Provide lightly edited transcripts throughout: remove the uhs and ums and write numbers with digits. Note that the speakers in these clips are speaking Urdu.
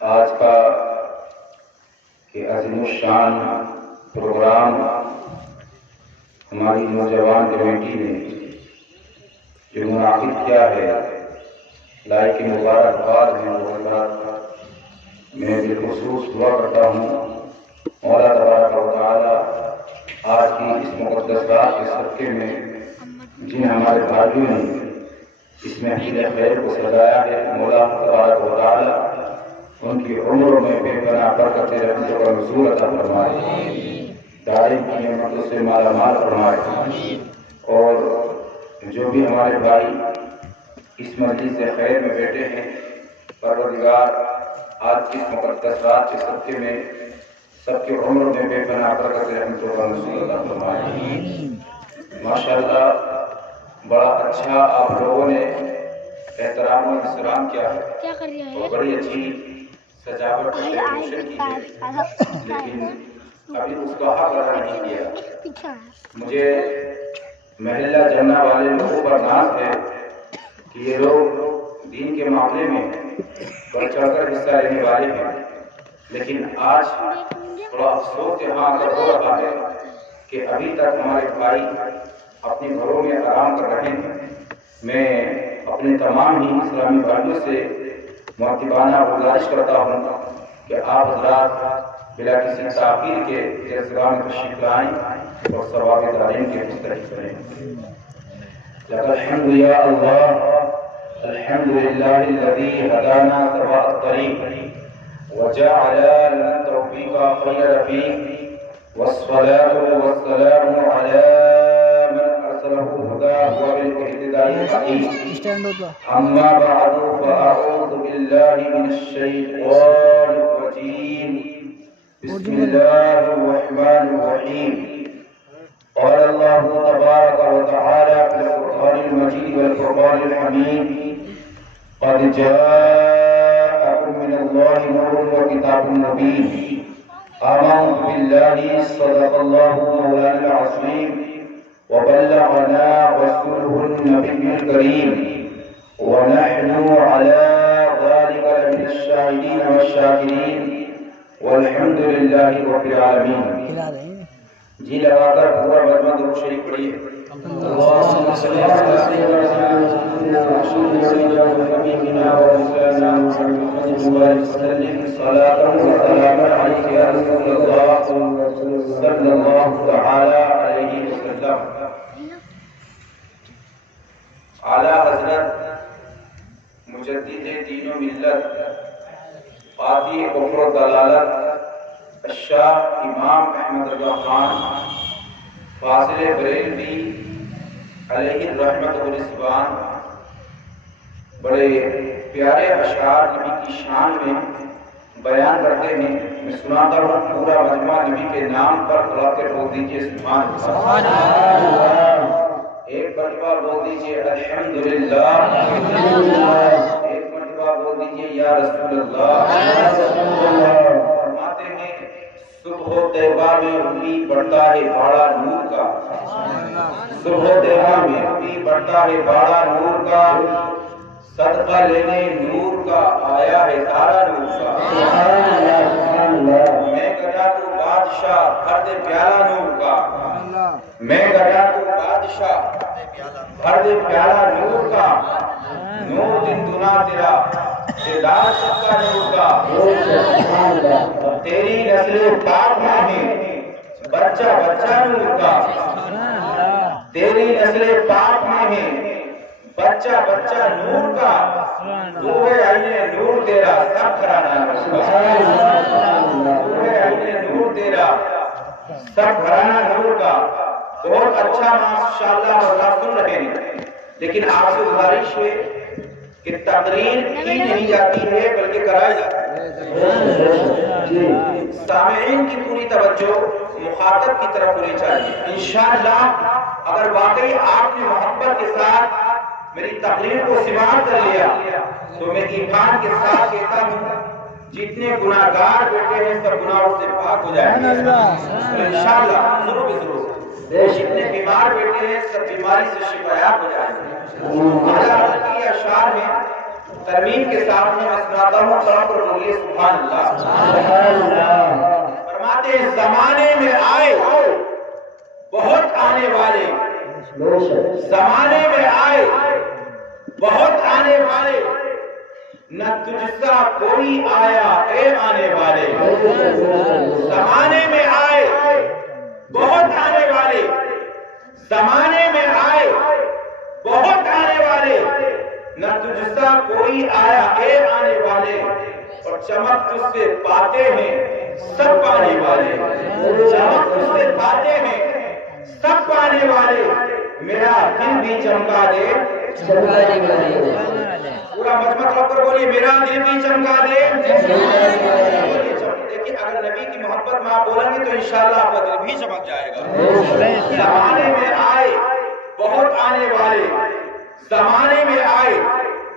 آج کا کہ عظیم الشان پروگرام ہماری نوجوان کمیٹی نے جو منعقد کیا ہے، لائق مبارکباد ہے۔ میں بالخصوص دعا کرتا ہوں مولا تبارک و تعالی آج کی اس مقدس رات کے صدقے میں جن ہمارے بھائیوں نے اس محفل خیر کو سجایا ہے، مولا تبارک و تعالی ان کی عمروں میں بے پناہ برکت رحمت و نزول عطا فرمائے، دائم کی نعمتوں سے مالا مال فرمائے، اور جو بھی ہمارے بھائی اس مجلس سے خیر میں بیٹھے ہیں، پروردگار آج کی اس مقدس رات کے صدقے میں سب کے عمر میں بے پناہ برکت رحمت و نزول عطا فرمائے۔ ماشاءاللہ بڑا اچھا آپ لوگوں نے احترام و احترام کیا ہے، اور بڑی اچھی سجاوٹ کی ہے، لیکن ابھی اس کا حق ادا نہیں کیا۔ مجھے محلہ جنہ والے لوگوں پر ناز ہے کہ یہ لوگ دین کے معاملے میں بڑھ چڑھ کر حصہ لینے والے ہیں، لیکن آج تھوڑا افسوس کے ہاں اگر ہو رہا ہے کہ ابھی تک ہمارے بھائی اپنے گھروں میں آرام کر رہے ہیں۔ میں اپنے تمام ہی اسلامی بھائیوں سے مؤدبانہ گزارش کرتا ہوں کہ آپ حضرات بلا کسی تاخیر کے درسگاہ میں تشریف لائیں اور ثواب تعلیم کے مستحق بنیں۔ لقد الحمد یا اللہ، الحمد للہ الذی ہدانا سواء الطریق وجعل لنا التوفیق خیر رفیق، والصلاة والسلام علی من ارسلہ الہدی وبالاہتداء الحکیم۔ اما بعد فاعوذ باللہ من الشیطان الرجیم، بسم اللہ الرحمن الرحیم۔ قال اللہ تبارک و تعالی فی القرآن المجید والفرقان الحمید، قد جاءکم من اللہ نور وکتاب مبین، آمنت باللہ صدق اللہ مولانا العظیم، وبلغنا رسوله النبي الكريم، ونحن على ذلك لمن الشاهدين والشاكرين، والحمد لله رب العالمين۔ جی لگا کر پورا مجمع درود شریف پڑھیے۔ اللهم صل على سيدنا وحبيبنا ومولانا محمد وسلم صلاة وسلاما عليك يا رسول الله صلى الله تعالى عليه وسلم۔ اعلیٰ حضرت مجدد دین و ملت، قاطع کفر و ضلالت، الشاہ امام احمد اللہ خان فاضل بریلوی علیہ الرحمت والرضوان بڑے پیارے اشعار نبی کی شان میں بیان کرتے ہیں۔ میں سناتا ہوں، پورا مجمع نبی کے نام پر کھڑا کر بول دیجیے سبحان اللہ۔ ایک مرتبہ بول دیجیے الحمدللہ، ایک مرتبہ بول دیجیے یا رسول اللہ۔ فرماتے ہیں صبح طیبہ میں بھی بڑھتا ہے باڑا نور کا، صبح طیبہ میں بھی بڑھتا ہے باڑا نور کا، صدقہ لینے نور کا آیا ہے تارا نور کا۔ میں گیا تو بادشاہ بھر دے پیالہ نور کا، میں گیا تو بادشاہ بھر دے پیالہ نور کا، نور دن دنا تیرا دیدار سب کا نور کا۔ تیری نسل پاک میں ہے بچہ بچہ نور کا، تیری نسل پاک میں ہے بچہ بچہ نور کا، تو ہے عین نور تیرا سب گھرانہ نور کا، تو ہے عین نور تیرا سب گھرانہ نور کا۔ بہت اچھا ماشاءاللہ اللہ سن رہے ہیں، لیکن آپ سے گزارش ہے کہ تقریر کی نہیں جاتی ہے بلکہ کرائی جاتی ہے۔ سامعین کی پوری توجہ مخاطب کی طرف ہونی چاہیے۔ انشاءاللہ اگر واقعی آپ نے محبت کے ساتھ میری تقریر کو سماعت کر لیا تو میں ایمان کے ساتھ کہتا ہوں جتنے گناہگار بیٹھے ہیں سب گناہوں سے پاک ہو جائیں گے انشاءاللہ، ضرور ضرور۔ جتنے بیمار بیٹھے ہیں سب بیماری سے شفایاب ہو جائیں گے۔ اعلیٰ حضرت کی اشعار میں ترمیم کے ساتھ میں سناتا ہوں، سب پر بولیے سبحان اللہ۔ سبحان اللہ۔ فرماتے ہیں زمانے میں آئے بہت آنے والے، زمانے میں آئے بہت آنے والے، نہ تجھ سا کوئی آیا اے آنے والے۔ زمانے میں آئے بہت آنے والے، زمانے میں آئے بہت آنے والے، نہ تجھ سا کوئی آیا اے آنے والے، اور چمک تجھ سے پاتے ہیں سب پانے والے، چمک تجھ سے پاتے ہیں سب پانے والے، میرا دل بھی چمکا دے چمکانے والے۔ پورا مجمع طور پر بولیے میرا دل بھی چمکا دے۔ لیکن اگر نبی کی محبت میں آپ بولیں گے تو انشاءاللہ آپ کا دل بھی چمک جائے گا۔ زمانے میں آئے بہت آنے والے، زمانے میں آئے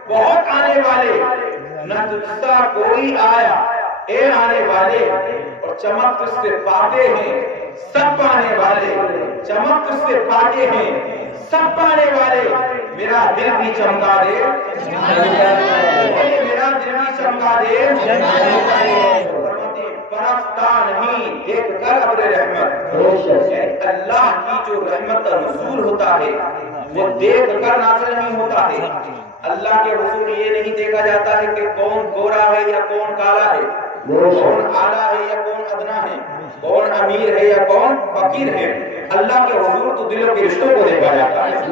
بہت آنے والے، نہ تجھ سا کوئی آیا اے آنے والے، اور چمک تجھ سے پاتے ہیں سب پانے والے، چمک تجھ سے پاتے ہیں سب پانے والے، میرا دل بھی چمکا دے، میرا دل بھی چمکا دے، برستا نہیں دیکھ کر ابر رحمت، اللہ کی جو رحمت کا نزول ہوتا ہے وہ دیکھ کر نازل نہیں ہوتا ہے۔ اللہ کے حضور یہ نہیں دیکھا جاتا ہے کہ کون گورا ہے یا کون کالا ہے، کون اعلیٰ ہے یا کون ادنا ہے، کون امیر ہے یا کون فقیر ہے۔ اللہ کے حضور تو دلوں کے رشتوں کو دیکھا جاتا ہے۔ اس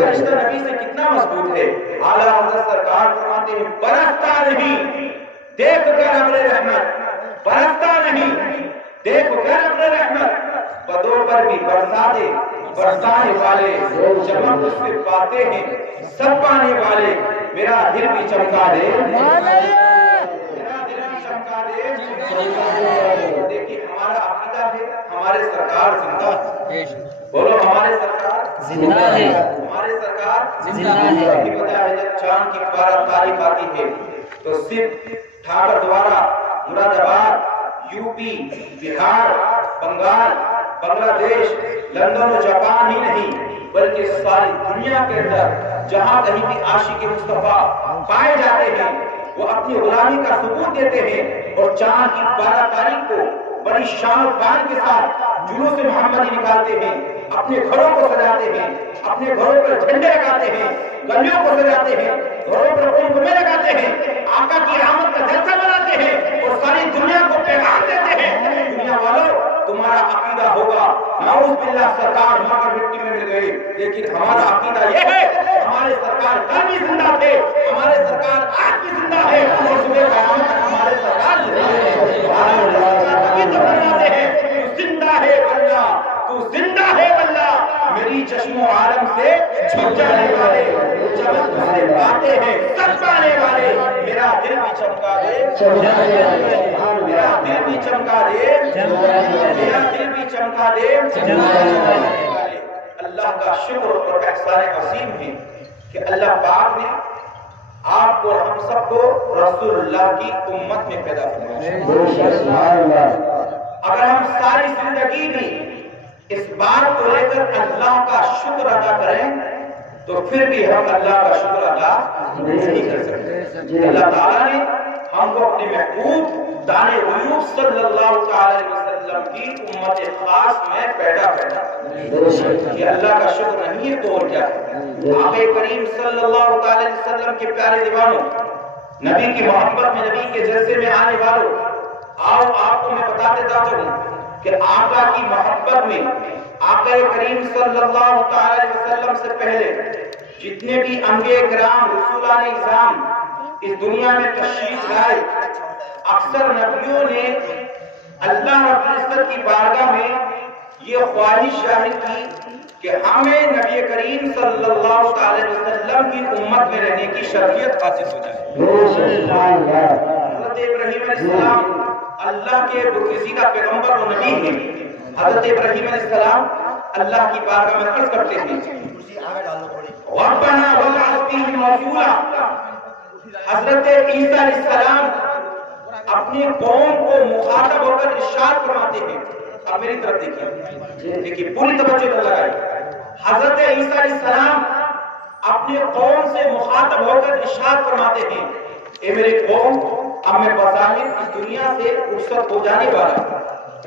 کا رشتہ نبی سے کتنا مضبوط ہے۔ اعلیٰ حضرت سرکار فرماتے ہیں برستا نہیں دیکھ کر ابر رحمت، برستا نہیں دیکھ کر ابر رحمت، بدوں پر بھی برسا دے برسانے والے، چمک اس سے پاتے ہیں سب پانے والے، میرا دل بھی چمکا دے، میرا دل بھی چمکا دے۔ دیکھیے ہمارا عقیدہ ہے ہمارے سرکار زندہ ہے، بولو ہمارے سرکار زندہ ہے، ہمارے سرکار زندہ ہے۔ یہ پتہ ہے جب چاند کی 12 تاریخ آتی ہے تو صرف ٹھاکر دوارا، مراد آباد، یو پی، بہار، بنگال، بنگلہ دیش، لندن و جاپان ہی نہیں بلکہ ساری دنیا کے اندر جہاں کہیں بھی عاشق مصطفیٰ پائے جاتے ہیں وہ اپنی غلامی کا ثبوت دیتے ہیں، اور چاند کی 12 تاریخ کو بڑی شان و بان کے ساتھ جلوس محمدی نکالتے ہیں، اپنے گھروں کو سجاتے ہیں، اپنے گھروں پر جھنڈے لگاتے ہیں، گلیوں کو سجاتے ہیں، گھروں پر قمقمے لگاتے ہیں، آقا کی آمد کا جلسہ مناتے ہیں اور ساری دنیا کو پیغام دیتے ہیں۔ دنیا والوں تمہارا عقیدہ ہوگا نعوذ باللہ سرکار مگر مٹی میں مل گئے، لیکن ہمارا عقیدہ یہ ہے ہمارے سرکار کل بھی زندہ تھے، ہمارے سرکار آج بھی زندہ ہے، اور صبح قیامت تک ہمارے سرکار فرماتے ہیں تو زندہ ہے اللہ، تو زندہ ہے اللہ، میری چشم و عالم سے چھپ جانے والے، چمک سے پاتے ہیں سب پانے والے، میرا دل بھی چمکا دے، میرا دل بھی چمکا دے، میرا دل بھی چمکا دے۔ اللہ کا شکر اور احسان عظیم ہے کہ اللہ پاک نے آپ کو ہم سب کو رسول اللہ کی امت میں پیدا فرمایا۔ اگر ہم ساری زندگی بھی اس بات کو لے کر اللہ کا شکر ادا کریں تو پھر بھی ہم اللہ کا شکر ادا نہیں کر سکتے۔ اللہ تعالیٰ نے ہم کو اپنے محبوب دانے غیوب صلی اللہ علیہ وسلم کی امت خاص میں پیدا کرنا، یہ اللہ کا شکر نہیں ہے تو اور کیا ہے۔ آقا کریم صلی اللہ علیہ وسلم کے پیارے دیوانوں، نبی کی محبت میں، نبی کے جلسے میں آنے والوں، آؤ آپ کو میں بتا دیتا چلوں کہ آقا کی محبت میں آقا کریم صلی اللہ علیہ وسلم سے پہلے جتنے بھی انبیاء کرام رسولان اعظام اس دنیا میں تشریف لائے، اکثر نبیوں نے اللہ رب العزت کی بارگاہ میں یہ خواہش ظاہر کی کہ ہمیں نبی کریم صلی اللہ علیہ وسلم کی امت میں رہنے کی شرفیت حاصل ہو جائے۔ حضرت ابراہیم علیہ السلام اللہ کے برگزیدہ پیغمبر و نبی ہیں۔ حضرت ابراہیم علیہ السلام اللہ کی بارگاہ میں عرض کرتے ہیں ربنا وابعث فیہم رسولا۔ حضرت عیسیٰ علیہ السلام اپنی قوم کو مخاطب ہو کر ارشاد فرماتے ہیں، اب میری طرف دیکھیے، دیکھیے پوری توجہ لگائیں۔ حضرت عیسیٰ علیہ السلام اپنے قوم سے مخاطب ہو کر ارشاد فرماتے ہیں، اے میرے قوم، اب میں بظاہر اس دنیا سے رخصت ہو جانے والا،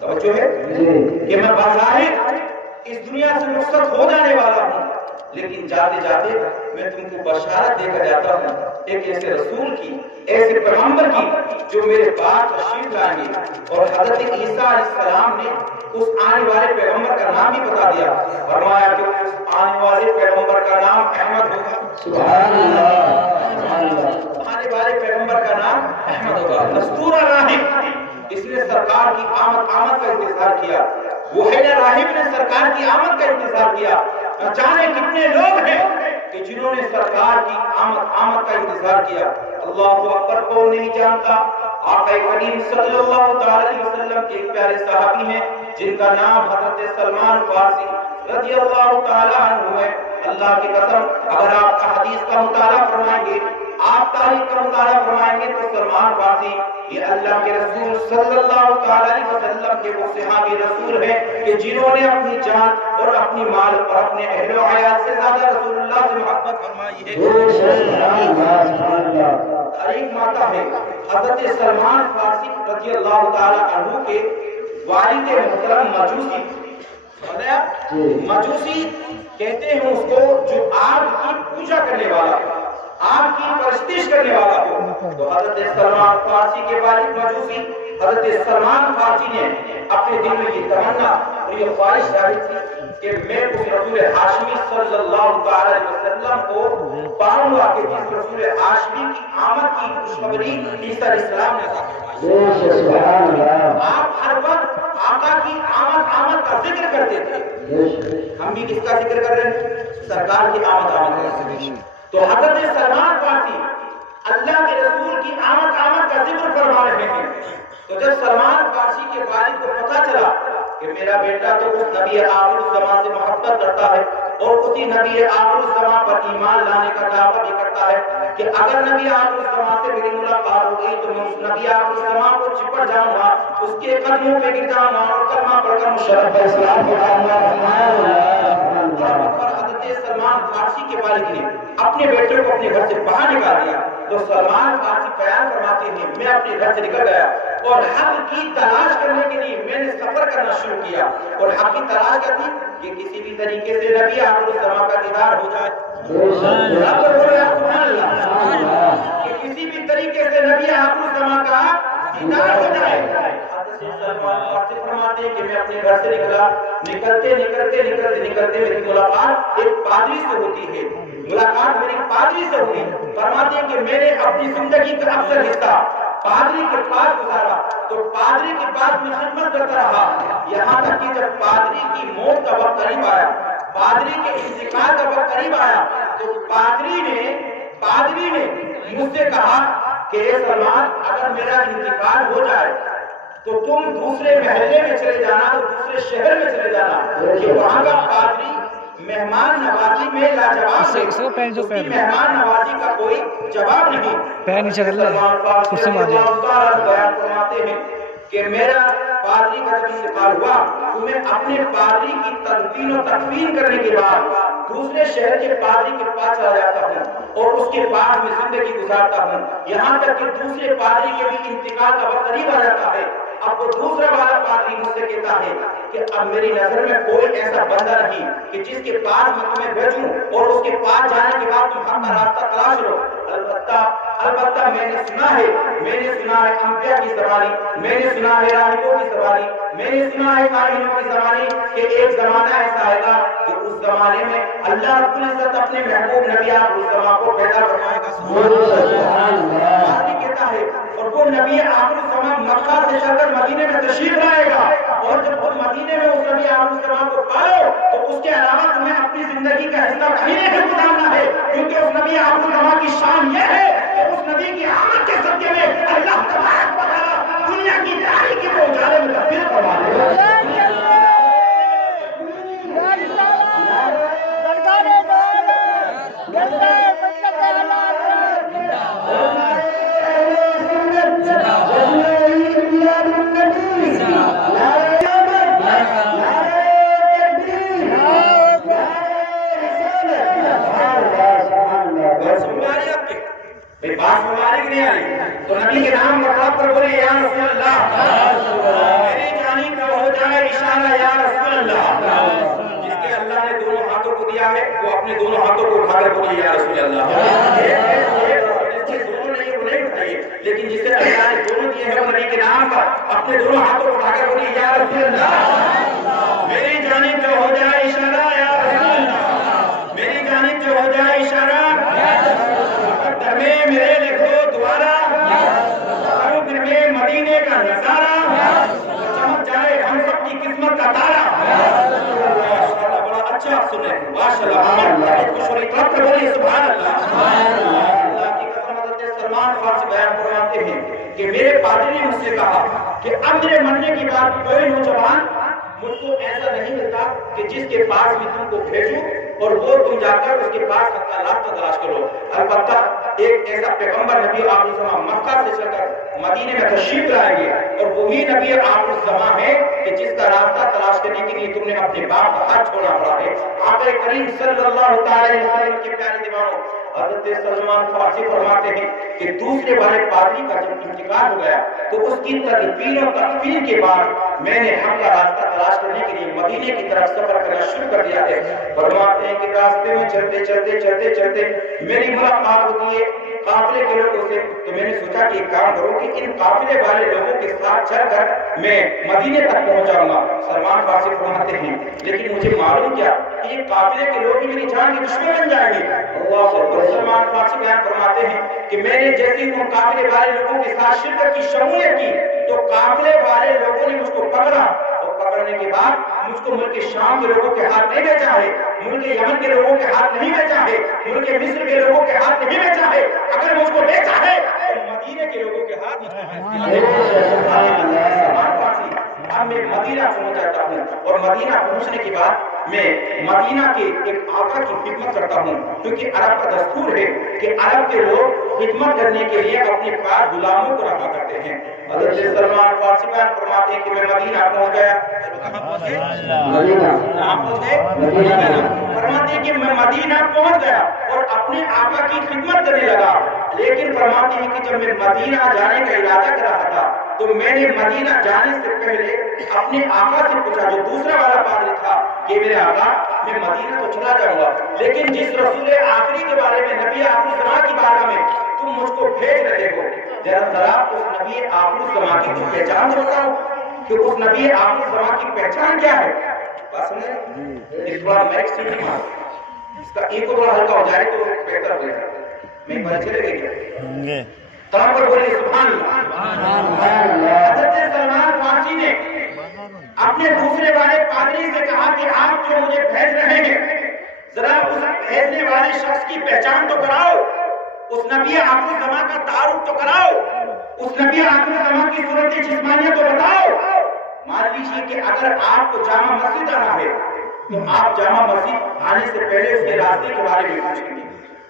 توجہ ہے کہ میں بظاہر اس دنیا سے رخصت ہو جانے والا ہوں، لیکن جاتے جاتے میں تم کو بشارت دے کر جاتا ہوں ایک ایسے رسول کی، ایسے پیغمبر کی جو میرے بعد تشریف لائیں گے۔ اور حضرت عیسیٰ علیہ السلام نے اس آنے والے پیغمبر کا نام بھی بتا دیا، فرمایا کہ اس آنے والے پیغمبر کا نام احمد ہوگا۔ سبحان اللہ۔ آنے والے پیغمبر کا نام احمد ہوگا، دستور راہب، اس نے سرکار کی آمد کا انتظار کیا، وہ ہے راہب نے سرکار کی آمد کا انتظار کیا۔ جانے کتنے لوگ ہیں کہ جنہوں نے سرکار کی آمد کا انتظار کیا۔ اللہ اکبر کون نہیں جانتا؟ آقا کریم صلی اللہ علیہ وسلم کے ایک پیارے صحابی ہیں جن کا نام حضرت سلمان فارسی رضی اللہ تعالی عنہ ہے۔ اللہ کی قسم اگر آپ حدیث کا مطالعہ فرمائیں گے، آپ تاریخ کا مطالعہ فرمائیں گے تو سلمان فارسی یہ اللہ کے رسول صلی اللہ علیہ وسلم کے وہ صحابی رسول ہیں کہ جنہوں نے اپنی جان اور اپنی مال اور اپنے اہل و عیال سے زیادہ رسول اللہ سے محبت فرمائی ہے۔ تاریخ ماتا ہے حضرت سلمان فارسی رضی اللہ تعالی عنہ کے والد محترم مجوسی، مجوسی کہتے ہیں اس کو جو آگ کی پوجا کرنے والا، آگ کی پرستش کرنے والا ہو، تو حضرت سلمان فارسی کے والد مجوسی حضرت سلمان فارسی نے اپنے دل میں یہ تمنا اور یہ خواہش ظاہر کی کہ میں اس رسول ہاشمی صلی اللہ علیہ وسلم کو پاؤں گا کہ جس رسول ہاشمی کی آمد کی خوشخبری عیسیٰ علیہ السلام نے سبحان اللہ۔ آپ ہر وقت آقا کی آمد کا ذکر کرتے تھے، ہم بھی کس کا ذکر کر رہے ہیں؟ سرکار کی آمد۔ تو حضرت سلمان فارسی اللہ کے رسول کی آمد کا ذکر فرما رہے ہیں، تو جب سلمان فارسی کے والد کو پتہ چلا کہ میرا بیٹا تو اس نبی آخر الزمان سے محبت کرتا ہے اور اسی نبی آخر الزمان پر ایمان لانے کا دعویٰ بھی کرتا ہے کہ اگر نبی آخر الزمان سے میری ملاقات ہو گئی تو میں اس نبی آخر الزمان کو چپٹ جاؤں گا، اس کے قدموں پہ گر جاؤں گا اور کلمہ پڑھ کر مشرف اسلام پڑھاؤں گا۔ حضرت سلمان فارسی کے والد نے اپنے بیٹے کو اپنے گھر سے باہر نکال دیا، تو سلمان فارسی بیان فرماتے ہیں میں اپنے گھر سے نکل گیا اور حق کی تلاش کرنے کے لیے میں نے سفر کرنا شروع کیا، اور حق کی تلاش کرتی کہ کسی بھی طریقے سے نبی آخر الزمان کا دیدار ہو جائے، کہ کسی بھی طریقے سے نبی آخر الزمان کا دیدار ہو جائے۔ سلمان فارسی فرماتے ہیں کہ میں اپنے گھر سے نکلتے میری ملاقات ایک پادری سے ہوتی ہے، ملاقات میری پادری سے ہوئی۔ فرماتے ہیں کہ میں نے اپنی زندگی کا اکثر حصہ پادری کے پاس گزارا، تو پادری کے پاس میں خدمت کرتا رہا، یہاں تک کہ جب پادری کی موت کا وقت قریب آیا، پادری کے انتقال کا وقت قریب آیا، تو پادری نے مجھ سے کہا کہ اے سلمان اگر میرا انتقال ہو جائے تو تم دوسرے محلے میں چلے جانا، تو دوسرے شہر میں چلے جانا کہ وہاں کا پادری مہمان نوازی میں لاجواب ہے، اس کی مہمان نوازی کا کوئی جواب نہیں۔ سلمان فارسی بیان فرماتے ہیں کہ میرا پادری کا جب انتقال ہوا تو میں اپنے پادری کی تدفین و تکفین کرنے کے بعد دوسرے شہر کے پادری کے پاس چلا جاتا ہوں اور اس کے پاس میں زندگی گزارتا ہوں، یہاں تک کہ دوسرے پادری کے بھی انتقال کا وقت قریب آ جاتا ہے۔ اب وہ دوسرا والا پادری مجھ سے کہتا ہے کہ اب میری نظر میں کوئی ایسا بندہ نہیں کہ جس کے پاس میں تمہیں بھیجوں اور اس کے پاس جانے کے بعد تم حق کا راستہ تلاش لو۔ البتہ میں نے سنا ہے انبیاء کی زبانی، میں نے سنا ہے راہبوں کی زبانی، میں نے سنا ہے کاہنوں کی زبانی کہ ایک زمانہ ایسا آئے گا کہ اس زمانے میں اللہ رب العزت اپنے محبوب نبی آخر الزمان کو پیدا فرمائے گا۔ سبحان اللہ کہتا ہے، اور وہ نبی آخر الزمان مکہ سے چل کر مدینے میں تشریف لائے گا، اور جب تم مدینے میں اس نبی آخر الزمان کو پاؤ تو اس کے علاوہ تمہیں اپنی زندگی کا حصہ کہیں نہیں گزارنا ہے، کیونکہ اس نبی آخر الزمان کی شان یہ ہے کہ اس نبی کی آمد کے صدقے میں اللہ تبارک و تعالی دنیا کی تاریکی کو اجالے میں تبدیل فرما دے گا۔ بات مبارک نہیں آئی تو نبی کے نام پر بولے یا رسول اللہ، میری جانب جو ہو جائے اشارہ یا رسول اللہ۔ جس کے اللہ نے دونوں ہاتھوں کو دیا ہے وہ اپنے دونوں ہاتھوں کو اٹھا کر بولے یا رسول اللہ۔ لیکن جسے اللہ نے دونوں دیے ہیں وہ نبی کے نام پر اپنے دونوں ہاتھوں کو اٹھا کر بولی یا رسول اللہ، میری جانب جو ہو جائے اشارہ یا رسول اللہ، میری جانب جو ہو جائے اشارہ، دمے میرے لکھو دوبارہ، میں مدینے کا نظارہ، چمک جائے ہم سب کی قسمت کا تارا۔ ماشاءاللہ بڑا اچھا سنے، ماشاءاللہ خوش ہوئی طرف سے بولی سبحان اللہ۔ سلمان فارسی بیان فرماتے ہیں کہ میرے پادری نے مجھ سے کہا کہ اب میرے مرنے کے بعد کوئی نوجوان مجھ کو ایسا نہیں ملتا کہ جس کے پاس میں تم کو بھیجوں اور وہ تم جا کر اس کے پاس اپنا راستہ تلاش کرو۔ البتہ ایک ایسا پیغمبر نبی آخر الزمان مکہ سے چل کر مدینے میں تشریف لائیں گے اور وہی نبی آخر الزمان ہے کہ جس کا راستہ تلاش کرنے کے لیے تم نے اپنے باپ کا ہاتھ چھوڑنا پڑا ہے۔ آقا کریم صلی اللہ علیہ وسلم کے پیارے دیوانوں، حضرت سلمان فارسی فرماتے ہیں کہ دوسرے والے پادری کا جب انتقال ہو گیا تو اس کی تدبیر و تکفیر کے بعد میں نے حق کا راستہ تلاش کرنے کے لیے مدینے کی طرف سفر کرنا شروع کر دیا ہے۔ فرماتے ہیں کہ راستے میں چلتے میری ملاقات ہوتی ہے قافلے کے لوگوں سے، تو میں نے سوچا کہ ایک کام کروں کہ ان قافلے والے لوگوں کے ساتھ چل کر میں مدینے تک پہنچ جاؤں گا۔ سلمان فارسی فرماتے ہیں لیکن مجھے معلوم کیا کہ یہ قافلے کے لوگ میری جان کے دشمن بن جائیں گے۔ اللہ اکبر۔ سلمان فارسی بیان فرماتے ہیں کہ میں نے جیسے ان قافلے والے لوگوں کے ساتھ شرکت کی شمولیت کی تو قافلے والے لوگوں نے مجھ کو پکڑا اور پکڑنے کے بعد مجھ کو ملک شام کے لوگوں کے ہاتھ نہیں بھیجا ہے، ملک یمن کے لوگوں کے ہاتھ نہیں بھیجا ہے، ملک مصر کے لوگوں کے ہاتھ نہیں بھیجا ہے، اگر مجھ کو بھیجا ہے تو مدینے کے لوگوں کے ہاتھ مجھ کو اب میں مدینہ پہنچ جاتا ہوں اور مدینہ پہنچنے کے بعد میں مدینہ کے ایک آقا کی خدمت کرتا ہوں، کیونکہ عرب کا دستور ہے کہ عرب کے لوگ خدمت کرنے کے لیے اپنے پاس غلاموں کو رکھا کرتے ہیں۔ حضرت سلمان فارسی بیان فرماتے ہیں کہ میں مدینہ پہنچ گیا۔ فرماتے ہیں کہ میں مدینہ پہنچ گیا اور اپنے آقا کی خدمت کرنے لگا، لیکن فرماتے ہیں کہ جب میں مدینہ جانے کا ارادہ کر رہا تھا تو میں نے مدینہ جانے سے پہلے اپنے آقا سے پوچھا، جو دوسرا والا پادری تھا، کہ میرے آقا میں مدینہ تو چلا جاؤں گا لیکن جس رسول آخری کے بارے میں نبی آخر الزمان کی بارگاہ میں تم مجھ کو بھیج رہے ہو، ذرا اس نبی آخر الزمان کی پہچان بتاؤ کہ اس نبی آخر الزمان کی پہچان کیا ہے۔ بات سمجھے؟ اس بار میکس نہیں مار اس کا ایک بڑا ہلکا ہو جائے تو بہتر ہو جائے۔ میں بڑے چلے گئے تمام پر بولے سبحان اللہ۔ حضرت سلمان فارسی نے اپنے دوسرے والے پادری سے کہا کہ آپ جو مجھے بھیج رہے ہیں ذرا اس بھیجنے والے شخص کی پہچان تو کراؤ، اس نبی آخر الزمان کا تعارف تو کراؤ، اس نبی آخر الزمان کی صورت جسمانیہ تو بتاؤ۔ مان لیجیے کہ اگر آپ کو جامع مسجد آنا ہے تو آپ جامع مسجد آنے سے پہلے اس کے راستے کے بارے میں پوچھیں گے،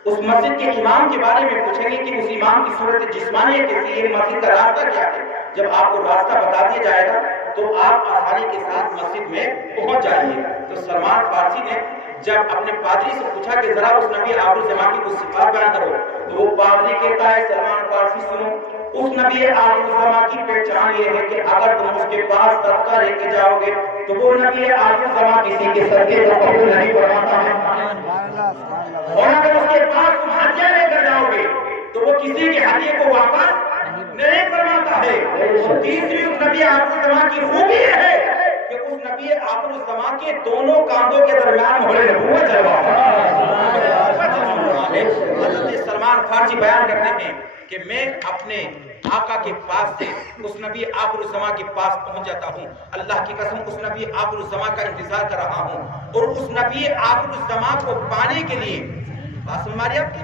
اس مسجد کے امام کے بارے میں پوچھیں گے کہ اس امام کی صورت جسمانیہ کیسی ہے، مسجد کا راستہ کیا ہے۔ جب آپ کو راستہ بتا دیا جائے گا تو آپ آسانی کے ساتھ مسجد میں پہنچ جائیے۔ تو سلمان فارسی نے جب اپنے پادری سے پوچھا کہ ذرا اس نبی آخر الزمان کی کچھ صفات بیان کرو تو وہ پادری کہتا ہے سلمان فارسی سنو، اس نبی آخر الزمان کی پہچان یہ ہے کہ اگر تم اس کے پاس صدقہ لے کے جاؤ گے تو وہ نبی آخر الزمان کسی کے صدقے کو قبول نہیں فرماتا ہے، اور اگر اس کے پاس تم ہدیہ لے کر جاؤ گے تو وہ کسی کے ہدیے کو واپس نہیں فرماتا ہے۔ تیسری اس نبی آخر الزمان کی خوبی یہ ہے کہ اس نبی آخر الزمان کے دونوں کاندھوں کے درمیان بڑے نبوت ہے۔ حضرت سلمان فارسی بیان کرتے ہیں کہ میں اپنے آقا کے پاس سے اس نبی آخر الزمان کے پاس پہنچ جاتا ہوں، اللہ کی قسم اس نبی آخر الزمان کا انتظار کر رہا ہوں، اور اس نبی آخر الزمان کو پانے کے لیے، بات سن ماری آپ کی،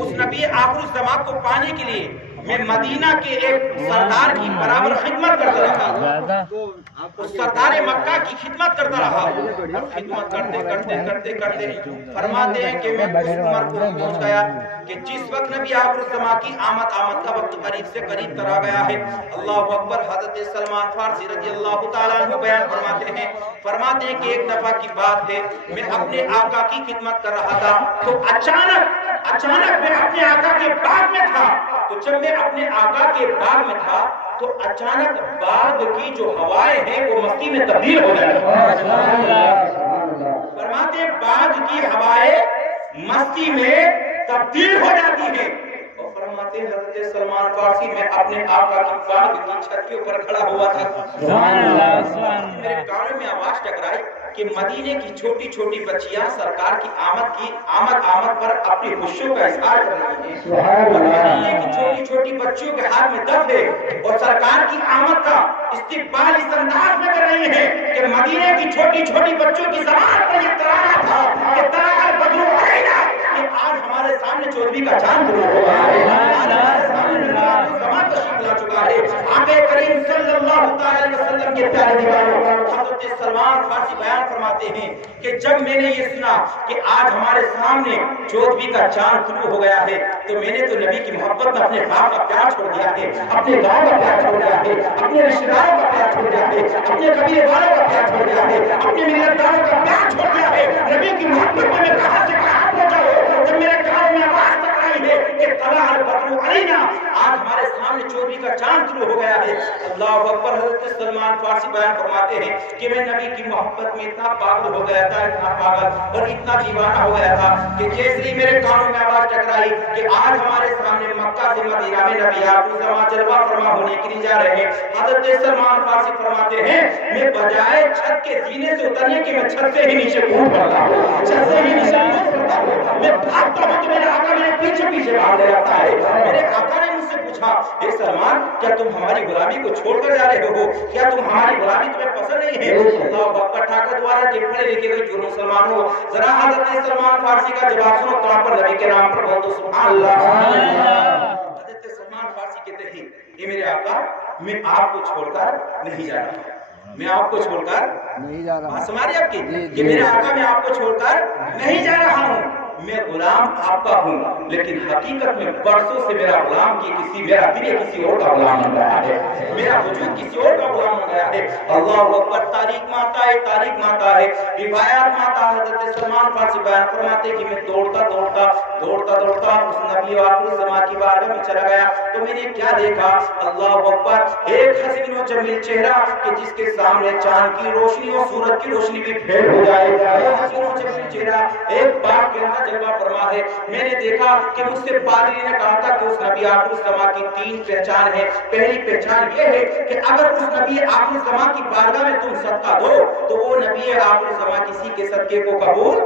اس نبی آخر الزمان کو پانے کے لیے میں مدینہ کے ایک سردار کی برابر خدمت کرتا رہا، اس سردار مکہ کی خدمت کرتا رہا، اور خدمت کرتے کرتے کرتے کرتے فرماتے ہیں کہ میں اس عمر کو پہنچ گیا کہ جس وقت نبی آخر الزمان کی آمد کا وقت قریب سے قریب تر آ گیا ہے۔ اللہ اکبر۔ حضرت سلمان فارسی رضی اللہ تعالیٰ عنہ بیان فرماتے ہیں کہ ایک دفعہ کی بات ہے، میں اپنے آقا کی خدمت کر رہا تھا تو اچانک میں اپنے آقا کے باغ میں تھا، تو جب میں اپنے آقا کے باغ میں تھا تو اچانک باغ کی جو ہوائیں ہیں وہ مستی میں تبدیل ہو جاتی ہیں۔ فرماتے ہیں باغ کی ہوائیں مستی میں تبدیل ہو جاتی ہیں، اور فرماتے ہیں حضرت سلمان فارسی میں اپنے آقا کی باغ کی چھت کے اوپر کھڑا ہوا تھا، میرے کانوں میں آواز ٹکرائی کہ مدینے کی چھوٹی چھوٹی بچیاں سرکار کی آمد پر اپنی خوشیوں کا اظہار کر رہی ہیں، مدینے کی چھوٹی چھوٹی بچیوں کے ہاتھ میں دف ہے اور سرکار کی آمد کا استقبال اس انداز میں کر رہی ہے کہ مدینے کی چھوٹی چھوٹی بچوں کی زبان پر یہ ترانہ تھا کہ طلع البدر علینا، کہ آج ہمارے سامنے چودھویں کا چاند طلوع ہوا ہے، آج ہمارے سامنے زمان تشریف لا چکا ہے۔ آقا کریم صلی اللہ علیہ وسلم کے پیارے دیوانوں، حضرت سلمان فارسی بیان فرماتے ہیں کہ جب میں نے یہ سنا کہ آج ہمارے سامنے چودھویں کا چاند طلوع ہو گیا ہے تو میں نے تو نبی کی محبت میں اپنے باپ کا پیار چھوڑ دیا ہے، اپنے گاؤں کا پیار چھوڑ دیا ہے، اپنے رشتہ داروں کا پیار چھوڑ دیا ہے، اپنے قبیلے والوں کا پیار چھوڑ دیا ہے، اپنے ملت داروں کا پیار چھوڑ دیا ہے۔ نبی کی محبت میں کہاں سے کہاں پہنچا ہوں، جب میرے کانوں میں آواز تک آئی ہے کہ طلع البدر علینا، آج ہمارے سامنے چودھویں کا چاند طلوع ہو گیا ہے۔ اللہ اکبر۔ حضرت سلمان فارسی بیان فرماتے ہیں کہ میں نبی کی محبت میں اتنا پاگل ہو گیا تھا، اتنا پاگل اور اتنا دیوانہ ہو گیا تھا کہ جیسے ہی میرے کانوں میں آواز ٹکرائی کہ آج ہمارے سامنے مکہ سے مدینہ میں نبی آخر الزمان جلوہ فرما ہونے کے لیے جا رہے ہیں، حضرت سلمان فارسی فرماتے ہیں میں بجائے چھت کے زینے سے اترنے کے میں چھت سے ہی نیچے کود پڑتا ہوں، چھت سے ہی نیچے کود پڑتا ہوں، میں بھاگتا ہوں تو میرے آقا میرے پیچھے پیچھے بھاگ لے جاتا ہے۔ میرے آقا نے مجھ سے پوچھا اے سلمان کیا تم ہماری غلامی کو چھوڑ کر جا رہے ہو، کیا تم ہماری غلامی تمہیں پسند نہیں ہے؟ اللہ اکبر۔ ٹھاکر دوارا جب پڑھے لکھے ہوئے جو مسلمان ہو ذرا حضرت سلمان فارسی کا جواب سنو، طور پر نبی کے نام پر بول دو سبحان اللہ۔ حضرت سلمان فارسی کہتے ہیں اے میرے آقا میں آپ کو چھوڑ کر نہیں جا رہا، میں آپ کو چھوڑ کر نہیں جا رہا، بات سمجھ رہے آپ کی کہ میرے آقا میں آپ کو چھوڑ کر نہیں جا رہا ہوں، میں غلام آپ کا ہوں، لیکن حقیقت میں برسوں سے میرا غلام میرا دل کسی اور کا غلام بن گیا ہے، میرا وجود کسی اور کا غلام بن گیا ہے۔ اللہ اکبر۔ تاریخ ماتا ہے روایات ماتا حضرت سلمان فارسی بیان فرماتے کہ میں دوڑتا اس نبی آخر الزمان کی بارگاہ میں چلا گیا تو میں نے کیا دیکھا، اللہ اکبر، ایک حسین و جمیل چہرہ کہ جس کے سامنے چاند کی روشنی اور سورج کی روشنی بھی پھیل ہو جائے، وہ حسین و جمیل چہرہ ایک باغ کے اندر جلوہ فرما ہے۔ میں نے دیکھا کہ مجھ سے پادری نے کہا تھا کہ اس نبی آخر الزمان کی 3 پہچان ہے، پہلی پہچان یہ ہے کہ اگر اس نبی آخر الزمان کی بارگاہ میں تم صدقہ دو تو وہ نبی آخر الزمان کسی کے صدقے کو قبول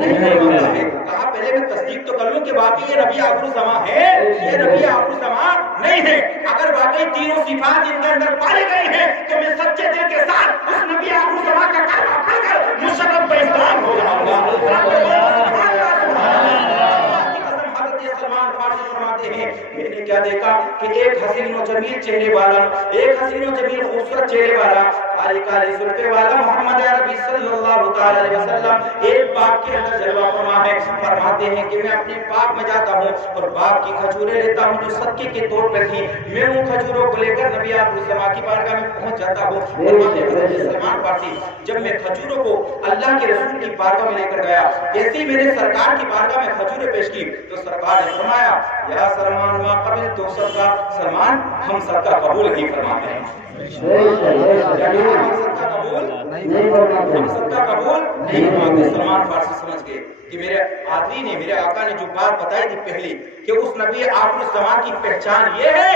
نہیں فرماتا ہے۔ کہا پہلے میں تصدیق تو کر لوں کہ واقعی یہ نبی آخر الزمان ہے، یہ نبی آخر الزمان نہیں ہے، اگر واقعی تینوں صفات ان کے اندر پائی گئی ہیں تو میں سچے دل کے ساتھ اس نبی آخر الزمان کا کلمہ پڑھ کر مشرف بے اسلام ہو جاؤں گا۔ سلمان فارسی فرماتے ہیں میں نے کیا دیکھا کہ ایک حسین و جمیل چہرے والا، ایک حسین و جمیل خوبصورت چہرے والا، کالی کالی زلفیں والا محمد عربی صلی اللہ تعالی علیہ وسلم ایک باغ کے اندر جلوہ فرما ہے۔ فرماتے ہیں کہ میں اپنے باغ میں جاتا ہوں اور باغ کی کھجوریں لیتا ہوں جو صدقے کے طور پر تھی، میں ان کھجوروں کو لے کر نبی آخر الزمان کی بارگاہ میں پہنچ جاتا ہوں۔ فرماتے ہیں حضرت سلمان فارسی جب میں کھجوروں کو اللہ کے رسول کی بارگاہ میں لے کر گیا، جیسے ہی میں نے سرکار کی بارگاہ میں کھجوریں پیش کی تو سرکار نے فرمایا یا سلمان ما قبل تو صدقہ، سلمان ہم صدقہ قبول نہیں فرماتے ہیں، ہم صدقہ قبول نہیں فرماتے۔ سلمان فارسی سمجھ گئے کہ میرے آدمی نے، میرے آقا نے جو بات بتائی تھی پہلی کہ اس نبی آخر الزمان کی پہچان یہ ہے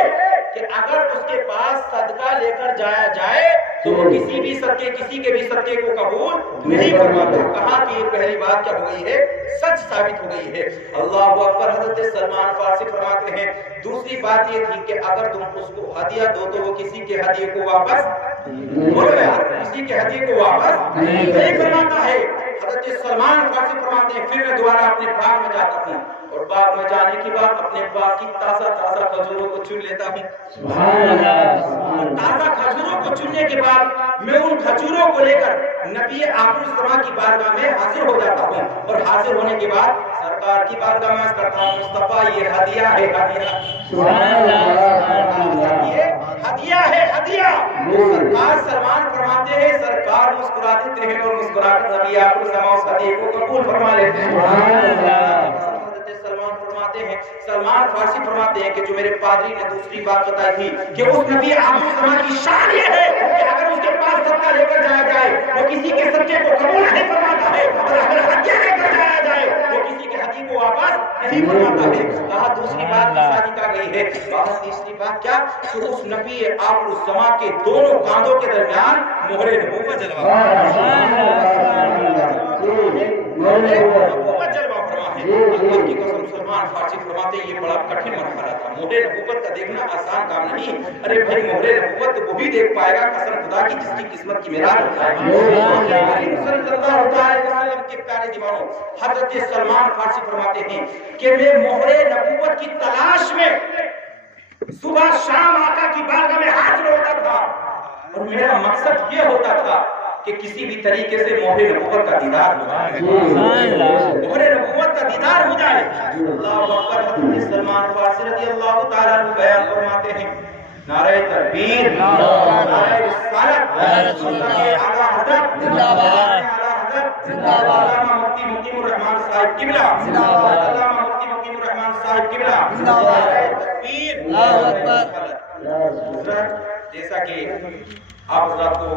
کہ اگر اس کے پاس صدقہ لے کر جایا جائے تو وہ کسی کے بھی صدقے کو قبول نہیں فرماتا۔ کہا کہ یہ پہلی بات کیا ہو گئی ہے، سچ ثابت ہو گئی ہے۔ اللہ اکبر۔ حضرت سلمان فارسی فرماتے ہیں دوسری بات یہ تھی کہ اگر تم اس کو ہدیہ دو تو وہ کسی کے ہدیے کو واپس کسی کے ہدیے کو واپس نہیں فرماتا ہے۔ حضرت سلمان فارسی فرماتے ہیں پھر میں دوبارہ اپنے باغ میں جاتا ہوں اور باغ میں جانے کے بعد اپنے باغ کی تازہ تازہ کھجوروں کو چن لیتا ہوں. اور تازہ کھجوروں کو چننے کے بعد میں ان کھجوروں کو لے کر نبی آخر الزماں کی بارگاہ میں حاضر ہو جاتا ہوں. اور حاضر ہونے کے بعد سرکار کی بارگاہ میں عرض کرتا ہوں مصطفیٰ یہ ہدیہ ہے ہدیہ. یہ ہدیہ ہے ہدیہ. سرکار سلمان فرماتے ہیں سرکار مسکرا دیتے ہیں اور مسکرا کر نبی آخر الزماں اس ہدیے کو قبول فرما لیتے ہیں. سلمان فارسی فرماتے ہیں کہ جو میرے پادری نے دوسری بات بتائی تھی کہ اس نبی آخر الزماں کی شان یہ ہے کہ اگر اس کے پاس صدقہ لے کر جایا جائے وہ کسی کے صدقے کو قبول نہیں فرماتا ہے اور اگر ہدیہ لے کر جایا جائے وہ کسی کے ہدیے کو واپس نہیں فرماتا ہے. کہا دوسری بات شادی کا گئی ہے. کہا تیسری بات کیا کہ اس نبی آخر الزماں کے دونوں کاندھوں کے درمیان مہر نبوت جلوہ اللہ کی قسم. سلمان فارسی فرماتے ہیں یہ بڑا کٹھن مرحلہ تھا. مہر نبوت کا دیکھنا آسان کام نہیں. ارے بھائی مہر نبوت وہ بھی دیکھ پائے گا قسم خدا کی جس کی قسمت کی معراج ہوتا ہے. صلی اللہ علیہ وسلم کے پیارے دیوانوں حضرت سلمان فارسی فرماتے ہیں کہ میں مہر نبوت کی تلاش میں صبح شام آقا کی بارگاہ میں حاضر ہوتا تھا اور میرا مقصد یہ ہوتا تھا کہ کسی بھی طریقے سے مہر نبوت کا دیدار ہو جائے. مہر نبوت کا دیدار ہو جائے. اللہ اکبر. حضرت سلمان فارسی رضی اللہ تعالیٰ عنہ بیان فرماتے ہیں نعرہ تکبیر نعرہ رسالت سنت اعلیٰ حضرت زندہ باد زندہ باد. علامہ مفتی مقیم الرحمان صاحب قبلہ زندہ باد. علامہ مفتی مقیم الرحمان صاحب قبلہ زندہ باد. نعرہ تکبیر اللہ اکبر. جیسا کہ آپ حضرات کو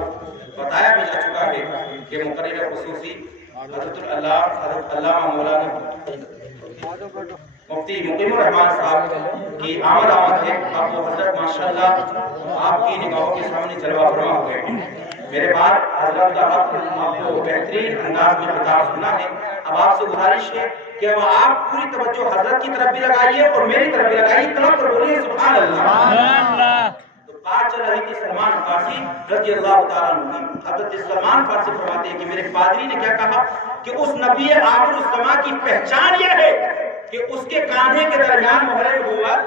بتایا بھی جا چکا ہے کہ مقرر خصوصی حضرت علامہ مولانا مفتی مقیم الرحمان صاحب کی آمد ہے. آپ کو حضرت ماشاءاللہ آپ کی نگاہوں کے سامنے جلوہ فرما ہو گئے ہیں. میرے بعد حضرت کا حق آپ کو بہترین انداز میں خطاب سننا ہے. اب آپ سے گزارش ہے کہ آپ پوری توجہ حضرت کی طرف بھی لگائیے اور میری طرف بھی لگائیے. طرف پر بولیے سبحان اللہ. بات چل رہی تھی سلمان فارسی رضی اللہ تعالیٰ عنہ کی. حضرت سلمان فارسی فرماتے ہیں کہ میرے پادری نے کیا کہا کہ اس نبی آخر الزماں کی پہچان یہ ہے کہ اس کے کاندھے کے درمیان مہر نبوت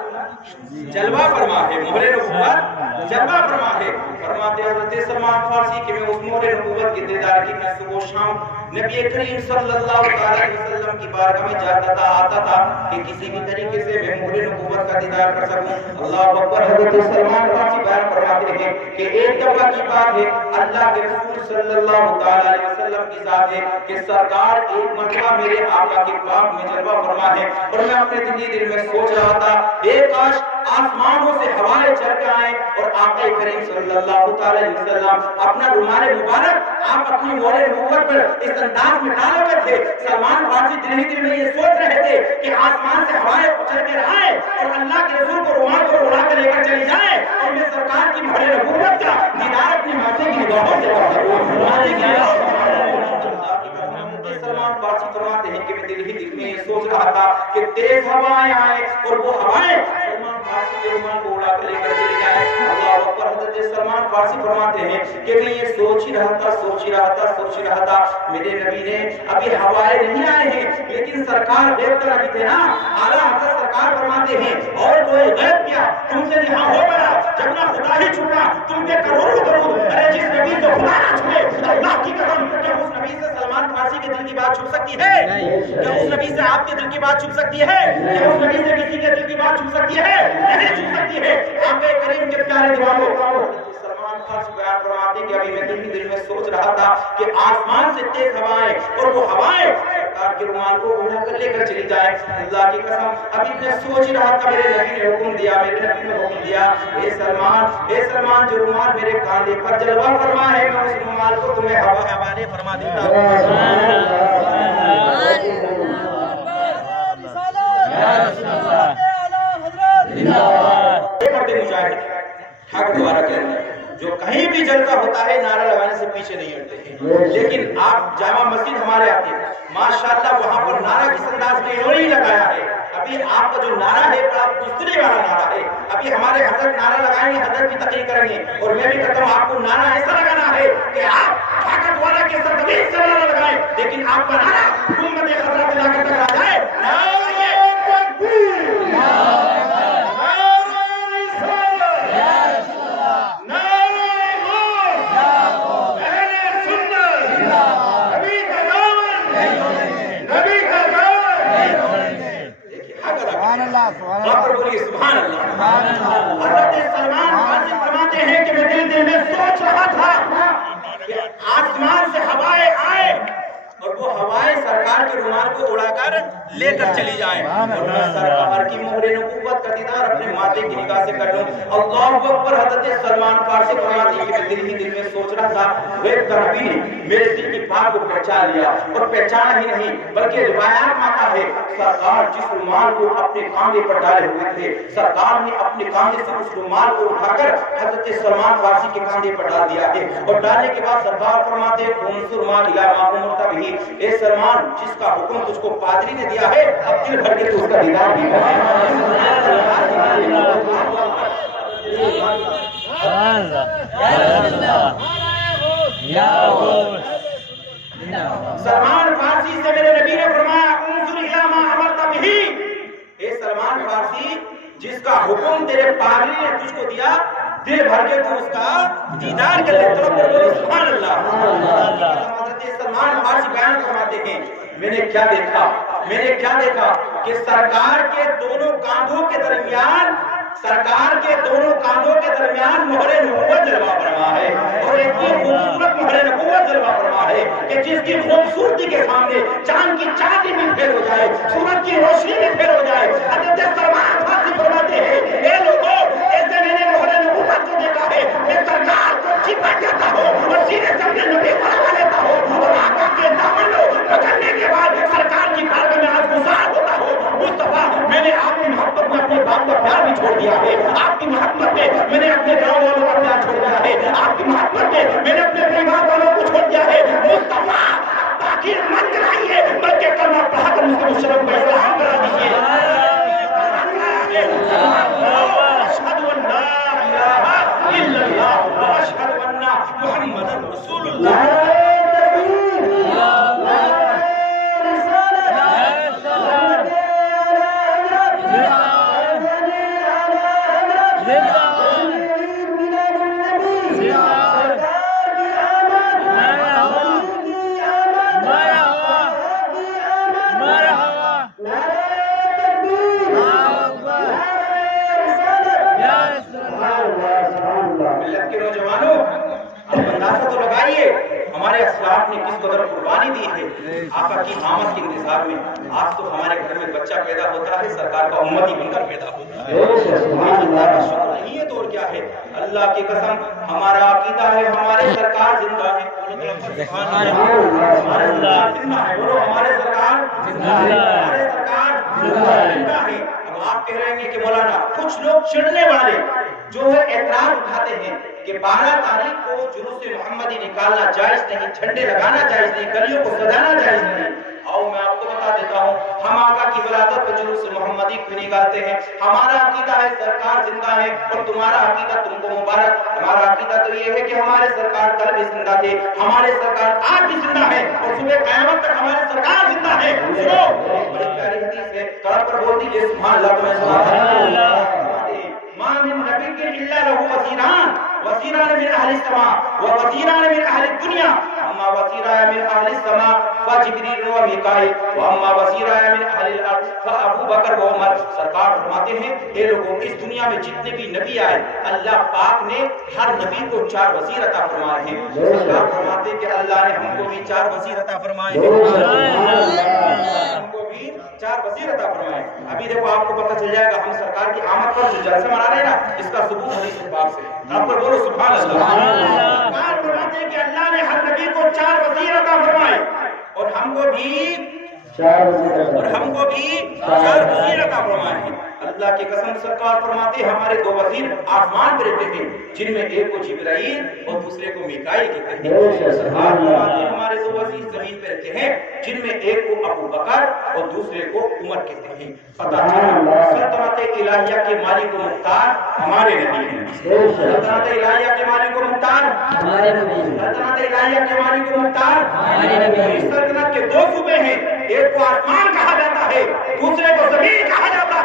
جلوہ فرما ہے. مہر نبوت جلوہ فرما ہے. فرماتے حضرت سلمان فارسی کہ میں اس مہر نبوت کے دیدار کی میں صبح و شام نبی کریم صلی اللہ علیہ وسلم کی بارگاہ میں جاتا تھا آتا تھا کہ کسی بھی طریقے سے میں مہر نبوت کا دیدار کر سکوں. اللہ اکبر. حضرت سلمان فارسی بیان فرماتے ہیں کہ ایک دفعہ کی بات ہے اللہ کے رسول صلی اللہ علیہ وسلم کی ذات ہے کہ سرکار ایک مرتبہ میرے آقا کے پاک میں جلوہ فرما ہے اور میں اپنے دل میں سوچ رہا تھا ایک کاش آسمانوں سے ہوائیں چل کر آئیں اور آقا کریم صلی اللہ علیہ وسلم اپنا رومال مبارک آپ اپنی مہر نبوت پر اس انداز میں ڈال کر تھے. سلمان فارسی دل میں یہ سوچ رہے تھے کہ آسمان سے ہوائیں چل کر آئیں اور اللہ کے رسول کو رومال کو اڑا کر لے کر چلی جائیں اور میں سرکار کی مہر نبوت کا دیدار اپنی ماتھے کی نگاہوں سے کر سکوں. سلمان فارسی فرماتے ہیں کہ میں دل میں یہ سوچ رہا تھا کہ تیز ہوائیں آئیں اور وہ ہوائیں سلمان فارسی کے رومال کو اڑا کر لے کر چلی جائیں. اللہ اکبر. حضرت سلمان فارسی فرماتے ہیں کہ میں یہ سوچ ہی رہا تھا میرے نبی نے ابھی ہوائیں نہیں آئے ہیں لیکن سرکار غیب طرح تھے نا. اعلیٰ حضرت سرکار فرماتے ہیں اور کوئی غیب کیا تم سے یہاں ہو گیا جب نہ خدا ہی چھپا تم پہ کروڑوں درود. ارے جس نبی سے خدا نہ چھپے اللہ کی قسم کیا اس نبی سے سلمان فارسی کے دل کی بات چھپ سکتی ہے؟ کیا اس نبی سے آپ کے دل کی بات چھپ سکتی ہے؟ کیا اس نبی سے کسی کے دل کی بات چھپ سکتی ہے؟ نہیں چھپ سکتی ہے. آقا کریم کے پیارے دیوانوں سلمان فارسی بیان فرماتے ہیں کہ ابھی میں دل میں سوچ رہا تھا کہ آسمان سے تیز ہوائیں اور وہ ہوائیں سرکار کے رومال کو اڑا کر لے کر چلی جائے. اللہ کی قسم ابھی میں سوچ ہی رہا تھا میرے نبی نے حکم دیا اے سلمان جو رومال میرے کاندھے پر جلوہ فرما ہے میں اس رومال کو تمہیں حوالے فرما دیتا ہوں. حق دوارا کہتے ہیں جو کہیں بھی جلسہ ہوتا ہے نعرہ لگانے سے پیچھے نہیں ہٹتے ہیں. لیکن آپ جامع مسجد ہمارے آتے ہیں ماشاءاللہ وہاں پر نعرہ کس انداز میں انہوں نے لگایا ہے. ابھی آپ کا جو نعرہ ہے بڑا گستری والا نعرہ ہے. ابھی ہمارے حضرت نعرہ لگائیں گے حضرت بھی تقریر کریں گے اور میں بھی کہتا ہوں آپ کو نعرہ ایسا لگانا ہے کہ آپ طاقت والا کے سرزمین سے نعرہ لگائیں لیکن آپ کا نعرہ امت خضرا سے لا کر تک آ جائے. تکبیر، نعرہ رسالت، نعرہ غوث، اہل سنت، نبی کا دامن، نبی کا دامن. سبحان اللہ، سبحان اللہ. آپ پر بولیے سبحان اللہ. حضرت سلمان فارسی فرماتے ہیں کہ میں دل میں سوچ رہا تھا کہ آسمان سے ہوائیں آئے اور وہ ہوائیں سرکار کے رومال کو اڑا کر لے کر چلی جائیں اور میں سرکار کی مہر نبوت کا دیدار اپنے ماتھے کی نگاہ سے کر لوں. اللہ اکبر. حضرت سلمان فارسی فرماتے ہیں کہ میں دل میں سوچ رہا تھا وہ ایک دربی نے میرے دل کی بات کو پہچان لیا اور پہچانا ہی نہیں بلکہ روایات میں آتا ہے سرکار جس رومال کو اپنے کاندھے پر ڈالے ہوئے تھے سرکار نے اپنے کاندھے سے اس رومال کو اٹھا کر حضرت سلمان فارسی کے کاندھے پر ڈال دیا ہے اور ڈالنے کے بعد سرکار فرماتے ہیں انصر ما الی ما امرت به. اے سلمان جس کا حکم تجھ کو پادری نے دیا ہے اب دل بھر کے تو اس کا دیدار بھی کر. سلمان فارسی سے میرے نبی نے فرمایا انظر الی ما امرت به. اے سلمان فارسی جس کا حکم تیرے پادری نے تجھ کو دیا دل بھر کے تو اس کا دیدار کر لے. تو بولو سبحان اللہ. سلمان فارسی بیان فرماتے ہیں میں نے کیا دیکھا کہ سرکار کے دونوں کاندھوں کے درمیان مہر نبوت جلوہ فرما ہے اور ایک خوبصورت مہر نبوت جلوہ فرما ہے کہ جس کی خوبصورتی کے سامنے چاند کی چاندی بھی پھیر ہو جائے سورج کی روشنی بھی پھیر ہو جائے. حضرت سلمان فارسی فرماتے ہیں اے لوگوں ایسے میں نے مہر نبوت کو دیکھا ہے میں سرکار کو چپٹ جاتا ہوں اور سینے سے اپنے نبی کو لگا لیتا ہوں اور آقا کے دامن کو پکڑنے کے بعد سرکار کی بارگاہ میں آج گزار ہوتا ہوں. مصطفیٰ میں نے آپ کی محبت میں اپنے باپ کا پیار بھی چھوڑ دیا ہے. آپ کی محبت میں میں نے اپنے گاؤں والوں کا پیار چھوڑ دیا ہے. آپ کی محبت میں میں نے اپنے پریوار والوں کو چھوڑ دیا ہے. مصطفیٰ تاخیر مت کرائیے بلکہ کلمہ پڑھا کر مجھ کو مشرف کو اسلام کرا دیجیے. اشہد ان لا الہ الا اللہ واشہد ان محمد رسول اللہ. ہمارے اسلاف نے کس قدر قربانی دی ہے آقا کی آمد کے انتظار میں. آج تو ہمارے گھر میں بچہ پیدا ہوتا ہے سرکار کا امتی بن کر پیدا ہوتا ہے. اللہ کا شکر نہیں ہے تو اور کیا ہے. اللہ کی قسم ہمارا عقیدہ ہے ہمارے سرکار زندہ ہے. ہمارے سرکار زندہ ہے. بولو ہمارے سرکار زندہ ہے. اب آپ کہہ رہے ہیں کہ مولانا کچھ لوگ چڑھنے والے جو ہے اعتراض اٹھاتے ہیں کہ 12 تاریخ کو جلوس محمدی نکالنا جائز نہیں جھنڈے لگانا جائز نہیں گلیوں کو سجانا جائز نہیں. آؤ میں آپ کو بتا دیتا ہوں ہم آقا کی ولادت پر جلوس محمدی کیوں نکالتے ہیں. ہمارا عقیدہ ہے سرکار زندہ ہے اور تمہارا عقیدہ تم کو مبارک. ہمارا عقیدہ تو یہ ہے کہ ہمارے سرکار کل بھی زندہ تھے ہمارے سرکار آج بھی زندہ ہے اور صبح قیامت تک ہمارے سرکار زندہ ہے. سنو بڑی پیاری حدیث ہے کڑ پر بول دیجیے سبحان اللہ. تمہیں سبحان اللہ. ما من نبی الا له وزیران وزیران من اہل السماء ووزیران من اہل الدنیا اما وزیران من اہل السماء فجبریل و میکائیل واما وزیران من اہل الارض فابو بکر و عمر. سرکار فرماتے ہیں اے لوگوں اس دنیا میں جتنے بھی نبی آئے اللہ پاک نے ہر نبی کو 4 وزیر عطا فرمائے ہیں. سرکار فرماتے ہیں کہ اللہ نے ہم کو بھی 4 وزیر عطا فرمائے ہیں. ہم کو بھی 4 وزیر عطا فرمائے. ابھی دیکھو آپ کو پتہ چل جائے گا ہم سرکار کی آمد پر جو جلسہ منا رہے ہیں نا اس کا ثبوت حدیث پاک سے. آپ پر بولو سبحان اللہ. سرکار فرماتے ہیں کہ اللہ نے ہر نبی کو 4 وزیر عطا فرمائے اور ہم کو بھی 4 وزیر عطا فرمائے ہیں. اللہ کی قسم سرکار فرماتے ہیں ہمارے 2 وزیر آسمان پر رہتے ہیں جن میں ایک کو جبرائیل اور دوسرے کو میکائیل کہتے ہیں. سرکار فرماتے ہیں ہمارے 2 وزیر زمین پہ رہتے ہیں جن میں ایک کو ابو بکر اور دوسرے کو عمر کہتے ہیں. پتہ چلا سلطنت الہیہ کے مالک و مختار ہمارے نبی ہیں. سلطنت الہیہ کے مالک و مختار ہمارے نبی ہیں. سلطنت الہیہ کے مالک و مختار ہمارے نبی ہیں. اس سلطنت کے 2 صوبے ہیں ایک کو آسمان کہا جاتا ہے دوسرے کو زمین کہا جاتا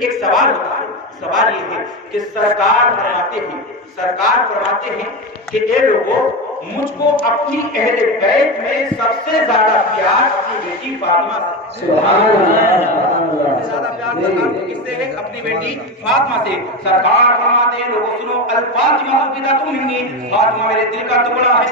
ایک سوال ہوتا ہے، سوال یہ ہے کہ سرکار فرماتے ہیں کہ اے لوگوں، مجھ کو اپنی اہل بیت میں سب سے زیادہ پیار اپنی بیٹی فاطمہ سے، سبحان اللہ، سب سے زیادہ پیار سرکار کو کس سے ہے؟ اپنی بیٹی فاطمہ سے۔ سرکار فرماتے ہیں لوگوں سنو، الفاطمہ قطعۃ منی، فاطمہ میرے دل کا ٹکڑا ہے،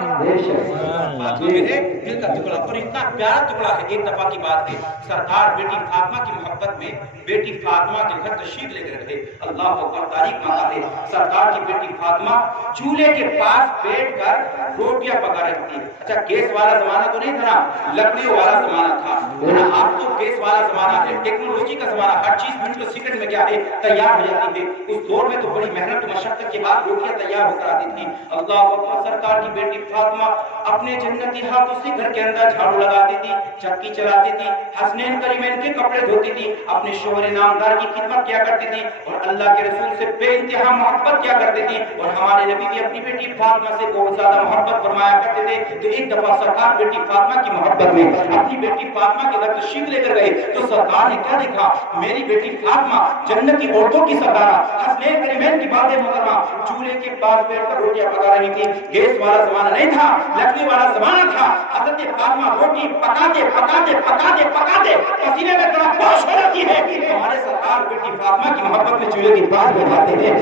فاطمہ میرے دل کا ٹکڑا، اور اتنا پیارا ٹکڑا ہے۔ ایک دفعہ کی بات ہے، سرکار بیٹی فاطمہ کی محبت میں بیٹی فاطمہ کے گھر تشریف لے کر رہے، اللہ اکبر، تاریخ ماتا ہے، سرکار کی بیٹی فاطمہ چولہے کے پاس بیٹھ کر روٹیاں پکا رہی تھی۔ اچھا گیس والا زمانہ تو نہیں تھا نا، لکڑیوں والا زمانہ تھا نا، اب تو گیس والا زمانہ ہے، ٹیکنالوجی کا زمانہ، ہر چیز منٹ اور سیکنڈ میں کیا ہے تیار ہو جاتی ہے۔ اس دور میں تو بڑی محنت و مشقت کے بعد روٹیاں تیار ہو کر آتی تھی۔ اللہ اکبر، سرکار کی بیٹی فاطمہ اپنے جنتی ہاتھوں سے گھر کے اندر جھاڑو لگاتی تھی، چکی چلاتی تھی، حسنین کریمین کے کپڑے دھوتی تھی، اپنے شوہر نامدار کی خدمت کیا کرتی تھی، اور اللہ کے رسول سے بے انتہا محبت کیا کرتی تھی، اور ہمارے نبی بھی اپنی بیٹی فاطمہ سے بہت زیادہ محبت فرمایا کرتے تھے۔ تو ایک دفعہ سرکار بیٹی فاطمہ کی محبت میں اپنی بیٹی فاطمہ کے گھر تشریف لے کر گئے، تو سرکار نے کیا دیکھا؟ میری بیٹی فاطمہ جنتی عورتوں کی سردارہ، حسنین کریمین کی باتیں محترمہ، چولہے کے پاس بیٹھ کر روٹیاں پکا رہی تھی۔ گیس والا زمانہ نہیں تھا، لکڑی والا زمانہ تھا۔ حضرت فاطمہ روٹی پکاتے پسینے میں طرح پوش ہو جاتی ہے، ہمارے سرکار بیٹی فاطمہ کی محبت میں چولہے کے پاس بیٹھاتے ہیں،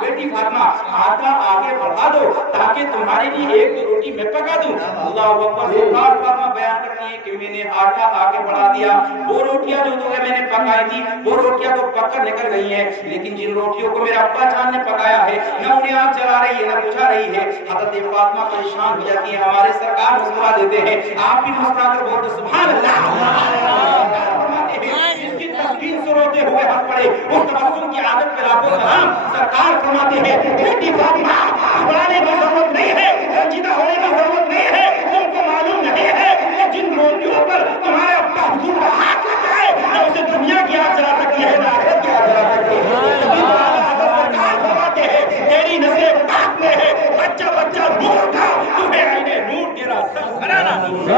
بیٹی فاطمہ آٹا آگے بڑھا دو تاکہ تمہارے لیے ایک دو روٹی میں پکا دوں۔ اللہ اکبر، سرکار فاطمہ بیان کرتی ہے کہ میں نے آٹا آگے بڑھا دیا، وہ روٹیاں جو میں نے پکائی تھی وہ روٹیاں تو پک کر نکل گئی ہیں، لیکن جن روٹیوں کو میرے ابا جان نے پکایا ہے نہ انہیں آگ جلا رہی ہے نہ بجھا رہی ہے۔ حضرت فاطمہ پریشان ہو جاتی ہیں، ہمارے سرکار مسکرا دیتے ہیں، آپ بھی مسکرا کر بولتے سبحان اللہ۔ جس کی تسبیح سے روتے ہوئے ہنس پڑے، اس تبسم کی عادت پہ لاکھوں سلام۔ سرکار فرماتے ہیں بیٹی فاطمہ، گھبرانے کی ضرورت نہیں ہے، رنجیدہ ہونے کی ضرورت نہیں ہے، تم کو معلوم نہیں ہے کہ جن روٹیوں پر تمہارے ابا حضور کا ہاتھ لگتا ہے نہ اسے دنیا کی آگ جلا سکتی ہے نہ آخرت کی آگ جلا سکتی ہے۔ سرکار فرماتے ہیں تیری نسل پاک میں ہے، بچہ بچہ نور تھا، تمہیں عینے نور، تیرا سب گھرانہ نور۔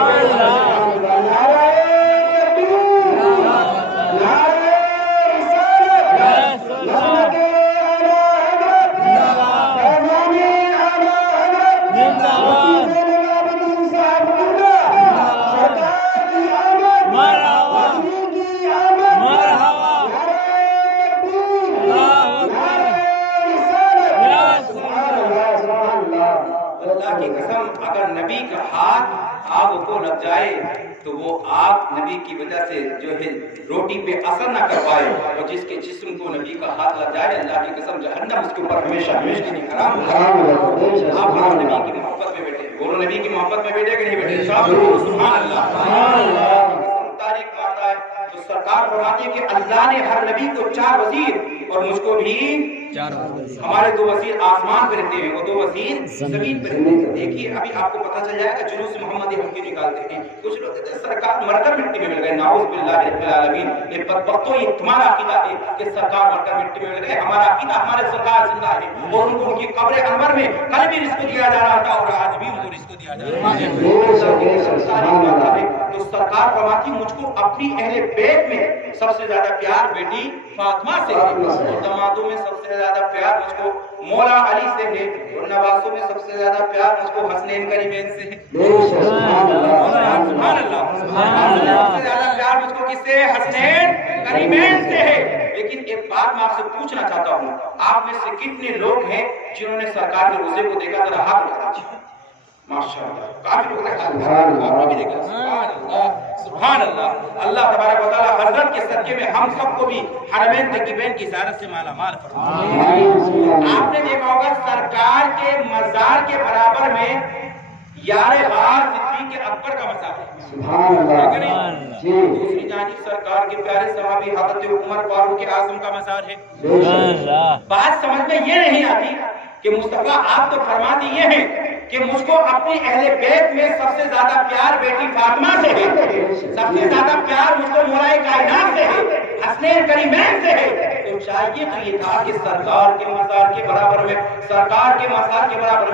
اللہ کی قسم، اگر نبی کا ہاتھ آگ کو لگ جائے تو وہ آگ نبی کی وجہ سے جو ہے روٹی پہ اثر نہ کر پائے، اور جس کے جسم کو نبی کا ہاتھ لگ جائے اللہ کی قسم جہنم اس کے اوپر ہمیشہ ہمیشہ کے لیے حرام ہو۔ آپ نبی کی محبت میں بیٹھے، بولو نبی کی محبت میں بیٹھے کہ نہیں بیٹھے؟ سبحان اللہ۔ تاریخ ماتا ہے تو سرکار فرماتی ہے کہ اللہ نے ہر نبی کو 4 وزیر اور مجھ کو بھی 4 وزیر، ہمارے 2 وزیر آسمان پہ رہتے ہیں اور 2 وزیر زمین پہ رہتے ہیں۔ دیکھیے ابھی آپ کو پتہ چل جائے گا جلوس محمدی ہم کیوں نکالتے ہیں۔ کچھ لوگ کہتے ہیں سرکار مر کر مٹی میں مل گئے، نعوذ باللہ رب العالمین۔ یہ بدبختوں، یہ تمہارا عقیدہ ہے کہ سرکار مر کر مٹی میں مل گئے، ہمارا عقیدہ ہمارے سرکار زندہ ہے اور ان کو ان کی قبر انور میں کل بھی رزق دیا جا رہا تھا اور آج بھی ان کو رزق دیا جا رہا ہے۔ تو سرکار فرماتی مجھ کو اپنی اہل بیت میں سب سے زیادہ پیار بیٹی فاطمہ سے ہے، اور دامادوں میں سب سے زیادہ پیار مجھ کو مولا علی سے ہے، اور نواسوں میں سب سے زیادہ پیار مجھ کو حسنین کریمین سے ہے۔ سبحان اللہ۔ سب سے زیادہ پیار مجھ کو کس سے ہے؟ حسنین کریمین سے ہے۔ لیکن ایک بات میں آپ سے پوچھنا چاہتا ہوں، آپ میں سے کتنے لوگ ہیں جنہوں نے سرکار کے روزے کو دیکھا؟ ذرا ہاتھ اٹھا دیجیے۔ ماشاءاللہ کافی لوگ ہیں، آپ نے بھی دیکھا۔ سبحان اللہ، سبحان اللہ۔ اللہ تبارک و تعالی حضرت کے صدقے میں ہم سب کو بھی حرمین طیبین کی زیارت سے مالا مال فرمائے۔ آپ نے دیکھا ہوگا سرکار کے مزار کے برابر میں یار غار صدیق اکبر کا مزار ہے، سبحان اللہ۔ دوسری جانب سرکار کے پیارے صحابی حضرت عمر فاروق اعظم کا مزار ہے۔ بات سمجھ میں یہ نہیں آتی کہ مصطفیٰ آپ تو فرماتے یہ ہیں کہ مجھ کو اپنی اہل بیت میں سب سے زیادہ پیار بیٹی فاطمہ سے ہے، سب سے زیادہ پیار مجھ کو مولا کائنات سے ہے، حسنین کریمین سے ہے، تو تو چاہیے تو یہ تھا کہ سرکار کے مزار کے برابر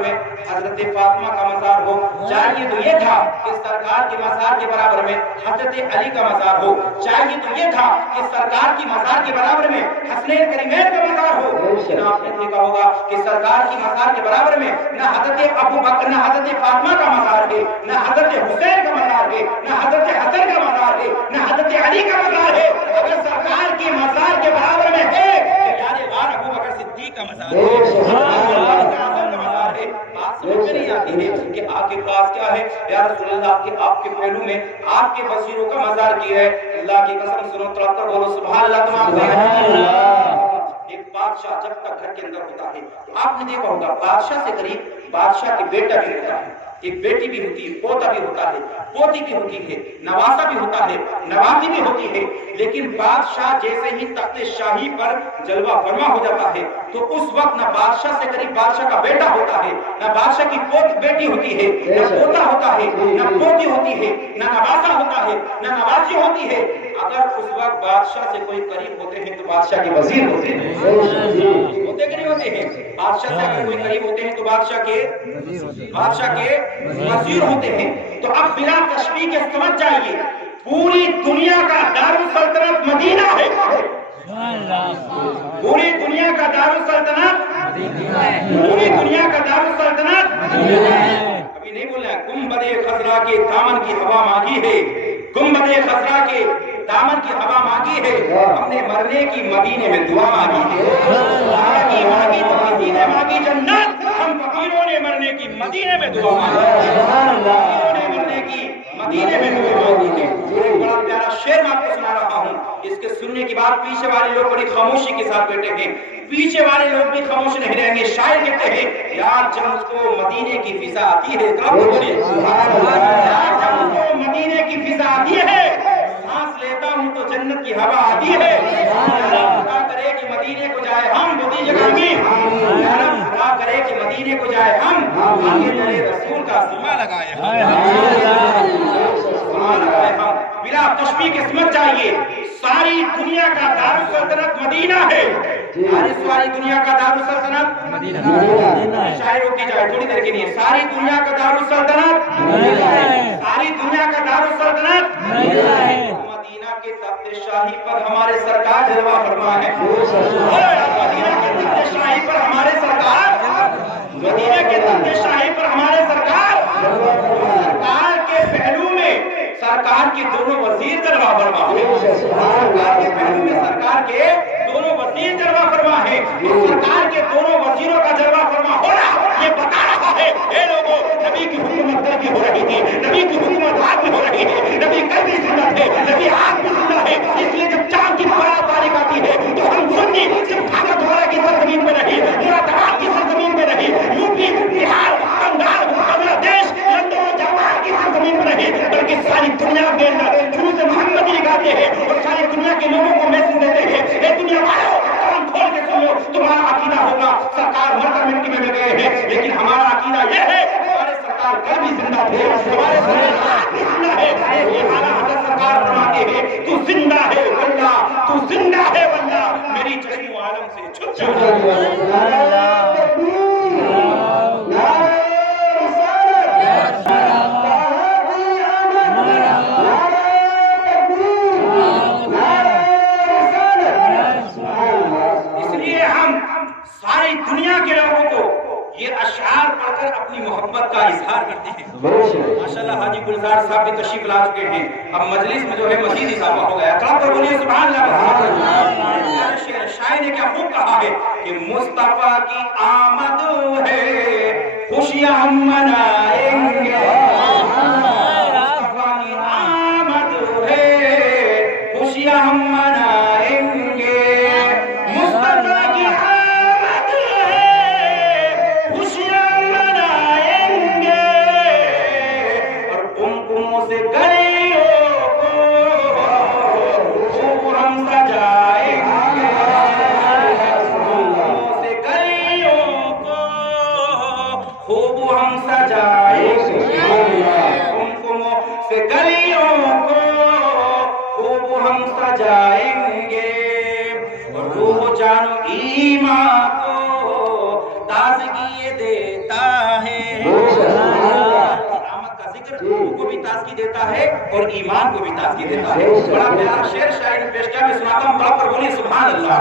میں حضرت فاطمہ کا مزار ہو، چاہیے تو یہ تھا کہ سرکار کے مزار کے برابر میں حضرت علی کا مزار ہو، چاہیے تو یہ تھا کہ سرکار کی مزار کے برابر میں حسنین کریمین کا مزار ہو، لیکن آپ نے دیکھا ہوگا کہ سرکار کی مزار کے برابر میں نہ حضرت ابو بکر، نہ حضرت فاطمہ کا مزار ہے، نہ حضرت حسین کا مزار ہے، نہ حضرت حسن کا مزار ہے، نہ حضرت علی کا مزار ہے۔ اگر سرکار کی مزار کے برابر میں ہے تو یار غار ابو بکر صدیق کا مزار ہے، بات سمجھ میں نہیں آتی ہے کہ آپ کے پاس کیا ہے یا رسول اللہ، آپ کے پہلو میں آپ کے وزیروں کا مزار کیا ہے۔ اللہ کی قسم سنو، تڑپتا بولو سبحان اللہ تمام۔ ایک بادشاہ جب تک گھر کے اندر ہوتا ہے، آپ نے دیکھا ہوگا بادشاہ سے قریب بادشاہ کے بیٹا بھی ہوتا ہے، ایک بیٹی بھی ہوتی ہے، پوتا بھی ہوتا ہے، پوتی بھی ہوتی ہے، نواسا بھی ہوتا ہے، نوازی بھی ہوتی ہے، لیکن بادشاہ جیسے ہی تخت شاہی پر جلوہ فرما ہو جاتا ہے تو اس وقت نہ بادشاہ سے قریب بادشاہ کا بیٹا ہوتا ہے، نہ بادشاہ کی بیٹی ہوتی ہے، نہ پوتا ہوتا ہے، نہ پوتی ہوتی ہے، نہ نواسا ہوتا ہے، نہ نواسی ہوتی ہے۔ اگر اس وقت بادشاہ سے کوئی قریب ہوتے ہیں تو بادشاہ کے وزیر ہوتے ہیں، ہوتے کہ نہیں ہوتے ہیں؟ بادشاہ سے اگر کوئی قریب ہوتے ہیں تو بادشاہ کے وزیر ہوتے ہیں۔ تو اب بلا تشبیہ کے سمجھ جائیے، پوری دنیا کا دارالسلطنت مدینہ ہے، پوری دنیا کا دارالسلطنت، پوری دنیا کا دارالسلطنت ابھی نہیں بولنا ہے۔ گنبد خضرا کے دامن کی ہوا مانگی ہے، گنبد خضرا کے دامن کی ہوا مانگی ہے، ہم نے مرنے کی مدینے میں دعا مانگی ہے، مانگی تو کسی نے مانگی جنت، ہم فقیروں نے مرنے کی مدینے میں دعا مانگی ہے، مرنے کی مدینے میں دعا مانگی ہے۔ ایک بڑا پیارا شعر میں آپ کو سنا رہا ہوں، اس کے سننے کے بعد پیچھے والے لوگ بڑی خاموشی کے ساتھ بیٹھے ہیں، پیچھے والے لوگ بھی خاموش نہیں رہیں گے۔ شاعر کہتے ہیں یار جب مجھ کو مدینے کی فضا آتی ہے، یار جب مجھ کو مدینے کی فضا آتی ہے، سانس لیتا ہوں تو جنت کی ہوا آتی ہے، خدا کرے کہ مدینے کو جائے ہم، بودی جگہ میں خدا کرے کہ مدینے کو جائے ہم، آگے چلے رسول کا سما لگائے ہم۔ بلا تشبیہ کے سمجھ جائیے، ساری دنیا کا دارالسلطنت مدینہ ہے، ساری دنیا کا دارالسلطنت مدینہ، شاعر روکی جائے تھوڑی دیر کے لیے، ساری دنیا کا دارالسلطنت مدینہ ہے، ساری دنیا کا دارالسلطنت مدینہ ہے۔ مدینہ کے تخت شاہی پر ہمارے سرکار جلوہ فرما ہے، مدینہ کے تخت شاہی پر ہمارے سرکار، مدینہ کے تخت شاہی پر ہمارے سرکار کے پہلو میں سرکار کے دونوں وزیر جلوہ فرما ہے، سرکار کے پہلو میں سرکار کے دونوں وزیر جلوہ فرما ہے، سرکار کے دونوں وزیروں کا جلوہ فرما ہونا یہ بتا رہا ہے اے لوگوں نبی کی حکومت کل بھی ہو رہی تھی، نبی کی حکومت آج بھی ہو رہی ہے، نبی کل بھی زندہ تھے، نبی آج بھی زندہ ہے، اس لیے جب چاند کی بارات تاریخ آتی ہے تو ہم سنی صرف بھاگت والا کی سرزمین میں نہیں، مرادآباد کی سرزمین میں نہیں، یوپی بہار بنگال بنگلہ دیش لندن و جاپان کی سرزمین میں نہیں، بلکہ ساری دنیا کے اندر جلوس محمدی نکالتے ہیں اور ساری دنیا کے لوگوں کو میسج دیتے ہیں اے دنیا والوں کان کھول کے سن لو، تمہارا عقیدہ ہوگا سرکار مر کر مٹی میں گئے ہیں، لیکن ہمارا عقیدہ یہ ہے ہمارے سرکار کل بھی زندہ تھے، ہمارے سرکار بھی زندہ ہے، یہ اعلیٰ حضرت سرکار فرماتے ہیں تو زندہ ہے واللہ، تو زندہ ہے واللہ، میری چشم و عالم سے چھپ جا۔ دنیا کے لوگوں کو یہ اشعار پڑھ کر اپنی محبت کا اظہار کرتے ہیں۔ ماشاءاللہ حاجی گلزار صاحب بھی تشریف لا چکے ہیں، اب مجلس میں جو ہے مزید اضافہ ہو گیا، کلام پر بولیے سبحان اللہ۔ شاعر نے کیا خوب کہا ہے کہ مصطفیٰ کی آمد ہے خوشیاں ہم منائیں گے، مصطفیٰ کی آمد ہے خوشیاں ہم منائیں گے، مصطفیٰ کی سے گلیوں کو خوب ہم سجائیں گے، سے گلیوں کو خوب ہم سجائیں گے، سے گلیوں کو خوب ہم سجائیں دیتا ہے اور ایمان کو بھی تازگی دیتا ہے. بڑا پیارا شعر شاعری پیش کیا میں سناتا ہوں, برابر بولیے سبحان اللہ.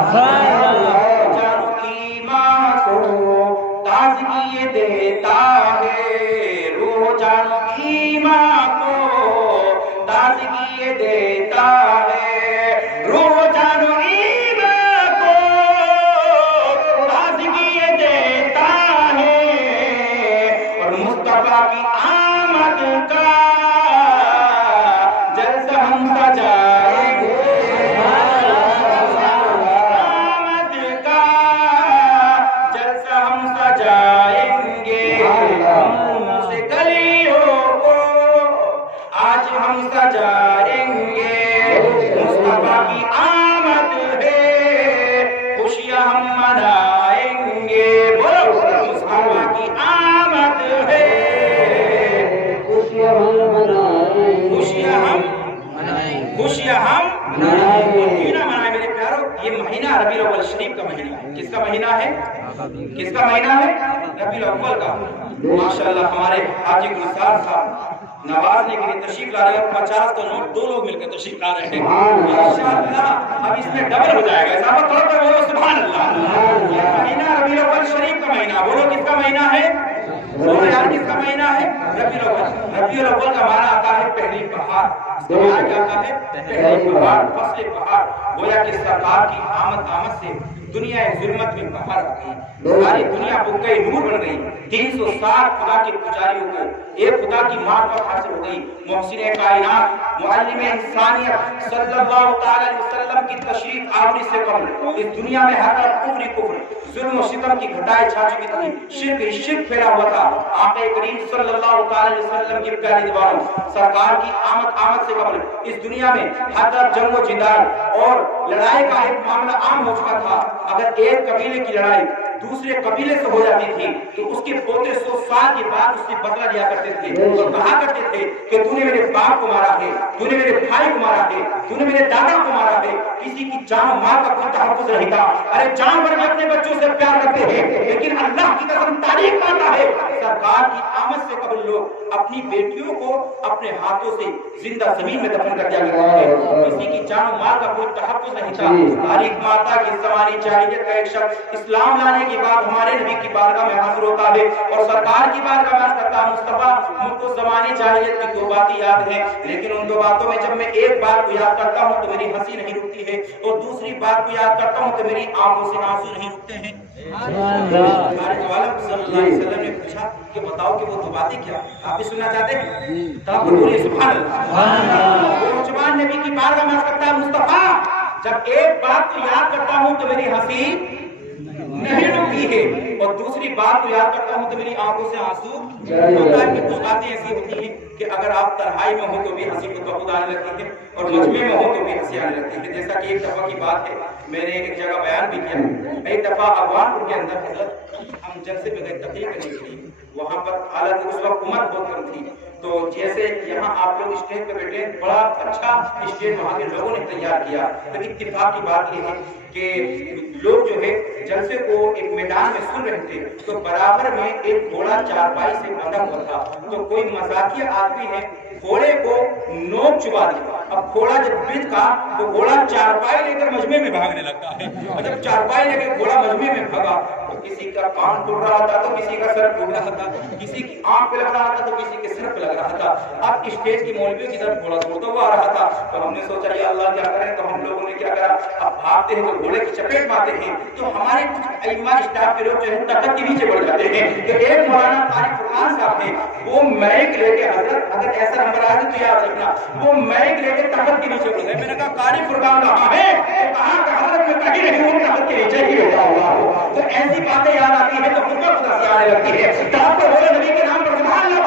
جانو ایمان کو تازگی دیتا ہے, روح جانو ایمان کو تازگی دیتا ہے, روح جانو ایمان کو تازگی دیتا ہے, اور مصطفیٰ کی آمد کا جلسہ ہم سجائیں گے, آمد کا جلسہ ہم سجائیں گے, سے گلیوں کو آج ہم سجائیں گے, مصطفیٰ کی آمد ہے خوشیاں ہم منائیں گے, بولو مصطفیٰ کی آمد ہے خوشیاں ہم منائیں گے, خوشیاں ہم کیوں نہ منائیں میرے پیارو. یہ مہینہ ربیع الاول شریف کا مہینہ ہے. کس کا مہینہ ہے؟ کس کا مہینہ ہے؟ ربیع الاول کا. ماشاءاللہ ہمارے حاجی گلزار صاحب نوازنے کے لیے تشریف لا رہے ہیں, 50 کا نوٹ 2 لوگ مل کر تشریف لا رہے ہیں. ماشاءاللہ اب اس میں ڈبل ہو جائے گا, اضافہ طور پر بولو سبحان اللہ. یہ مہینہ ربیع الاول شریف کا مہینہ, بولو کس کا مہینہ ہے؟ بولو یار کس کا مہینہ ہے؟ ربیع الاول. ربیع الاول کا معنی آتا ہے پہلی بہار. اس کا معنی کیا آتا ہے؟ پہلی بہار, فصل بہار. گویا کہ سرکار کی آمد سے دنیا ظلمت میں باہر آ گئی, ساری دنیا بکے نور بن گئی. 360 خدا کے پجاریوں کو ایک خدا کی معرفت حاصل ہو گئی. محسن کائنات معلم انسانیت صلی اللہ تعالی علیہ وسلم کی تشریف آوری سے قبل اس دنیا میں ہر طرف کفر ہی کفر, ظلم و ستم کی گھٹائیں چھا چکی تھی, شرک ہی شرک پھیلا ہوا تھا. آقا کریم صلی اللہ تعالی علیہ وسلم کی پیاری دیواروں سرکار کی آمد سے قبل اس دنیا میں ہر طرف جنگ و جدال اور لڑائی کا ایک معاملہ عام ہو چکا تھا. اگر ایک قبیلے کی لڑائی دوسرے قبیلے سے ہو جاتی تھی تو اس کے پوتے 100 سال کے بعد اس سے بدلہ لیا کرتے تھے اور کہا کرتے تھے کہ تو نے میرے باپ کو مارا ہے, تو نے میرے بھائی کو مارا ہے, تو نے میرے دادا کو مارا ہے. کسی کی جان و مال کا کوئی تحفظ نہیں تھا. ارے جانور بھی اپنے بچوں سے پیار کرتے ہیں, لیکن اللہ کی قسم تاریخ پاتا ہے سرکار کی آمد سے قبل لوگ اپنی بیٹیوں کو اپنے ہاتھوں سے زندہ زمین میں دفن کر دیا کرتے تھے. کسی کی جان و مال کا کوئی تحفظ نہیں تھا. تاریخ ماتا کی زمانی جاہلیت کا ایک شخص اسلام لانے کے بعد ہمارے نبی کی بارگاہ میں حاضر ہوتا ہے اور سرکار کی بارگاہ میں عرض کرتا ہے مصطفیٰ مجھ کو زمانی جاہلیت کی 2 باتیں یاد ہیں, لیکن ان 2 باتوں میں جب میں ایک بات کو یاد کرتا ہوں تو میری ہنسی نہیں رکتی ہے, اور دوسری بات کو یاد کرتا ہوں تو میری آنکھوں سے آنسو نہیں رکتے ہیں. ہمارے جوالب صلی اللہ علیہ وسلم نے پوچھا کہ بتاؤ کہ وہ 2 باتیں کیا, آپ بھی سننا چاہتے ہیں؟ تب بولیے سبحان اللہ. وہ نوجوان نبی کی بارگاہ میں عرض کرتا ہے مصطفیٰ جب ایک بات کو یاد کرتا ہوں تو میری ہنسی نہیں رکتی ہے, اور دوسری بات کو یاد کرتا ہوں تو میری آنکھوں سے آنسو ہوتا ہے. کہ کچھ باتیں ایسی ہوتی ہیں کہ اگر آپ تنہائی میں ہو تو بھی ہنسی کو بخود آنے لگتی ہے, اور مجمع میں ہو تو بھی ہنسی آنے لگتی ہے. جیسا کہ ایک دفعہ کی بات ہے, میں نے ایک جگہ بیان بھی کیا. ایک دفعہ افغان پور کے اندر حضرت ہم جلسے میں گئے تقریر کرنے کے لیے. وہاں پر حالانکہ اس وقت عمر بہت کم تھی, تو جیسے یہاں آپ لوگ اسٹیج پہ بیٹھے, بڑا اچھا اسٹیج وہاں کے لوگوں نے تیار کیا. تو اتفاق کی بات یہ ہے کہ لوگ جو ہے جلسے کو ایک میدان میں سن رہے تھے, تو برابر میں ایک گھوڑا چارپائی سے بندھا ہوا تھا. تو کوئی مزاحیہ آدمی نے گھوڑے کو نوک چبا دی. اب گھوڑا جب بچ کا تو گھوڑا چارپائی لے کر مجمع میں بھاگنے لگتا ہے, اور جب چارپائی لے کر گھوڑا مجمع میں بھاگا تو کسی کا کان ٹوٹ رہا تھا, تو کسی کا سر ٹوٹ رہا تھا, کسی کی آنکھ پہ لگ رہا تھا, تو کسی کے سر پہ لگ رہا تھا. اب اسٹیج کی مولویوں کی طرف گھوڑا دوڑتا ہوا آ رہا تھا. تو ہم نے سوچا یا اللہ کیا کریں, تو ہم لوگوں نے کیا کرا, اب بھاگتے ہیں تو گھوڑے کی چپیٹ مارتے ہیں, تو ہمارے کچھ ائمہ اسٹاف کے لوگ جو ہے تخت کے نیچے بڑھ جاتے ہیں. تو ایک مولانا طارق فرقان صاحب نے وہ مائک لے کے, حضرت اگر ایسا نمبر آئے تو یاد رکھنا, وہ مائک لے کے تخت کے نیچے بڑھ گئے. میں نے کہا طارق فرقان کہاں ہے, تو کہا کہ حضرت میں کہیں نہیں ہوں, تخت کے نیچے ہی بیٹھا ہوا. تو ایسی باتیں یاد آتی ہیں تو خدا خدا سے آنے لگتی ہے. تو آپ کو بولے نبی کے نام پر سبحان اللہ.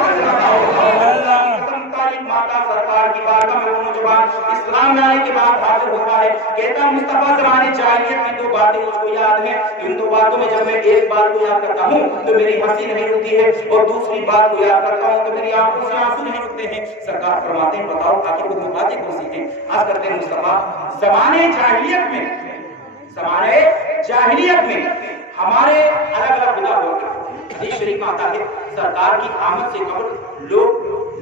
ماتا سرکار کی بارگاہ میں وہ نوجوان اسلام لانے کے بعد حاضر ہوتا ہے, کہتا مصطفیٰ زمانے جاہلیت کی 2 باتیں مجھ کو یاد ہیں. ان 2 باتوں میں جب میں ایک بات کو یاد کرتا ہوں تو میری ہنسی نہیں رکتی ہے, اور دوسری بات کو یاد کرتا ہوں تو میری آنکھوں سے آنسو نہیں رکتے ہیں. سرکار فرماتے ہیں بتاؤ آخر وہ 2 باتیں کون سی ہیں؟ عرض کرتے ہیں مصطفیٰ زمانے جاہلیت میں ہمارے الگ الگ خدا ہوا کرتے تھے. حدیث شریف میں آتا ہے سرکار کی آمد سے قبل لوگ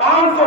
500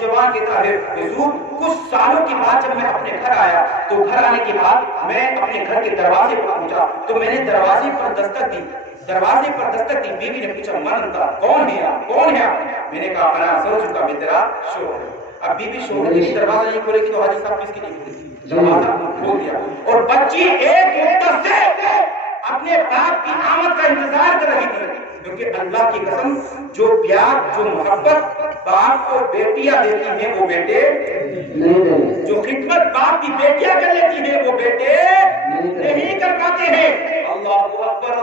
نوجوان کہتا ہے حضور کچھ سالوں کے بعد جب میں اپنے گھر آیا تو گھر آنے کے بعد میں اپنے گھر کے دروازے پر پہنچا تو میں نے دروازے پر دستک دی بیوی نے پوچھا من انت کون ہے آپ کون ہے آپ؟ میں نے کہا انا زوجک میں تیرا شوہر ہوں۔ اب بیوی شوہر کے لیے دروازہ نہیں کھولے گی تو حاجی صاحب کس کے لیے کھولے گی؟ دروازہ کھول دیا اور بچی ایک مدت سے اپنے باپ کی آمد کا انتظار کر رہی تھی، کیونکہ اللہ کی قسم جو پیار جو محبت باپ کو بیٹیاں دیتی ہیں وہ بیٹے جو خدمت باپ کی بیٹیاں کر لیتی ہیں وہ بیٹے نہیں کر پاتے ہیں۔ اللہ اکبر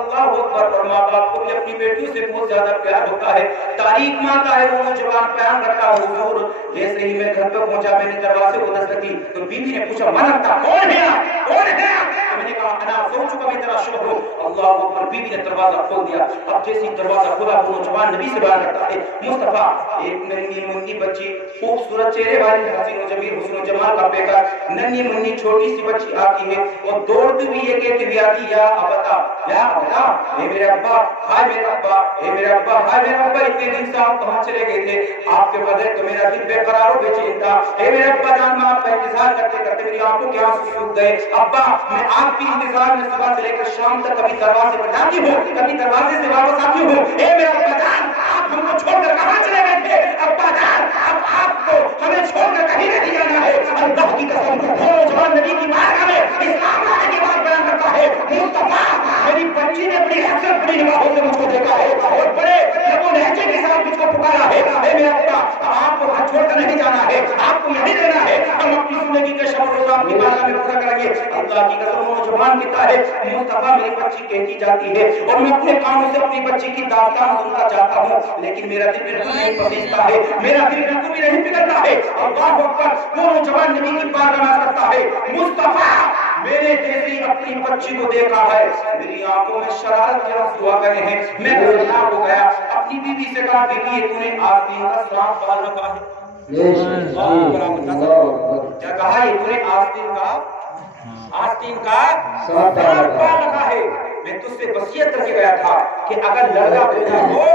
اور ماں باپ کو بھی اپنی بیٹیوں سے بہت زیادہ پیار ہوتا ہے۔ تاریخ میں آتا ہے وہ نوجوان بیان کرتا ہے حضور جیسے ہی میں گھر پہ پہنچا میں نے دروازے کو دستک دی تو بیوی نے پوچھا من انت کون ہے آپ کون ہے آپ؟ میں نے کہا انا زوجک میں تیرا شوہر ہوں۔ اللہ اکبر، بیوی نے دروازہ کھول دیا۔ اب جیسے دروازہ کھولا وہ نوجوان نبی سے بیان کرتا ہے مصطفیٰ ایک ننھی منی بچی خوبصورت چہرے والی حسین و جمیل حسن و جمال کا پیکر ننھی منی چھوٹی سی بچی آتی ہے اور دوڑتی ہوئی یہ کہتی ہوئی آتی یا ابتا اے میرے ابا ہائے میرے ابا اے میرے ابا ہائے میرے ابا اتنے دن سے آپ کہاں چلے گئے تھے؟ آپ کے بغیر تو میرا دل بے قرار و بے چین تھا۔ اے میرے ابا جان میں آپ کا انتظار کرتے کرتے میری آنکھوں کے آنسو سوکھ گئے۔ ابا میں آپ کی انتظار میں صبح سے لے کر شام تک کبھی دروازے پر جاتی ہوں کبھی دروازے سے واپس آتی ہوں۔ اے میرے ابا جان آپ ہم کو چھوڑ کر کہاں چلے گئے تھے؟ ابا جان اب آپ کو ہمیں چھوڑ کر کہیں نہیں جانا ہے۔ اللہ کی قسم وہ نوجوان نبی کی بارگاہ میں اسلام لانے کے بعد بیان کرتا ہے مصطفیٰ میری بچی نے بڑی حسرت بڑی نگاہوں سے مجھ کو دیکھا ہے اور بڑے لب و لہجے کے ساتھ مجھ کو پکارا ہے۔ اے میرے ابا آپ کو چھوڑ کر نہیں جانا ہے، آپ کو نہیں دینا ہے، ہم اپنی زندگی کے شب و روز آپ کی بارگاہ میں پورا کریں گے۔ اللہ کی قسم وہ نوجوان کہتا ہے مصطفیٰ میری بچی کہتی جاتی ہے اور میں اپنے کانوں سے اپنی بچی کی داستان سننا چاہتا ہوں لیکن میرا دل بالکل نہیں پسندتا ہے، میرا دل بالکل بھی نہیں پگھلتا ہے۔ اللہ اکبر، وہ نوجوان نبی کی بارگاہ میں کرتا ہے مصطفیٰ میرے جیسی اپنی بچی کو دیکھا ہے میری آنکھوں میں شرارت کے آنسو آ گئے ہیں، میں پریشان ہو گیا۔ اپنی بیوی سے کہا بیوی تو نے آستین کا صاف بال رکھا ہے؟ کیا کہا یہ تو نے آستین کا صاف بال رکھا ہے؟ میں تجھ سے وصیت کر کے گیا تھا کہ اگر لڑکا پیدا ہو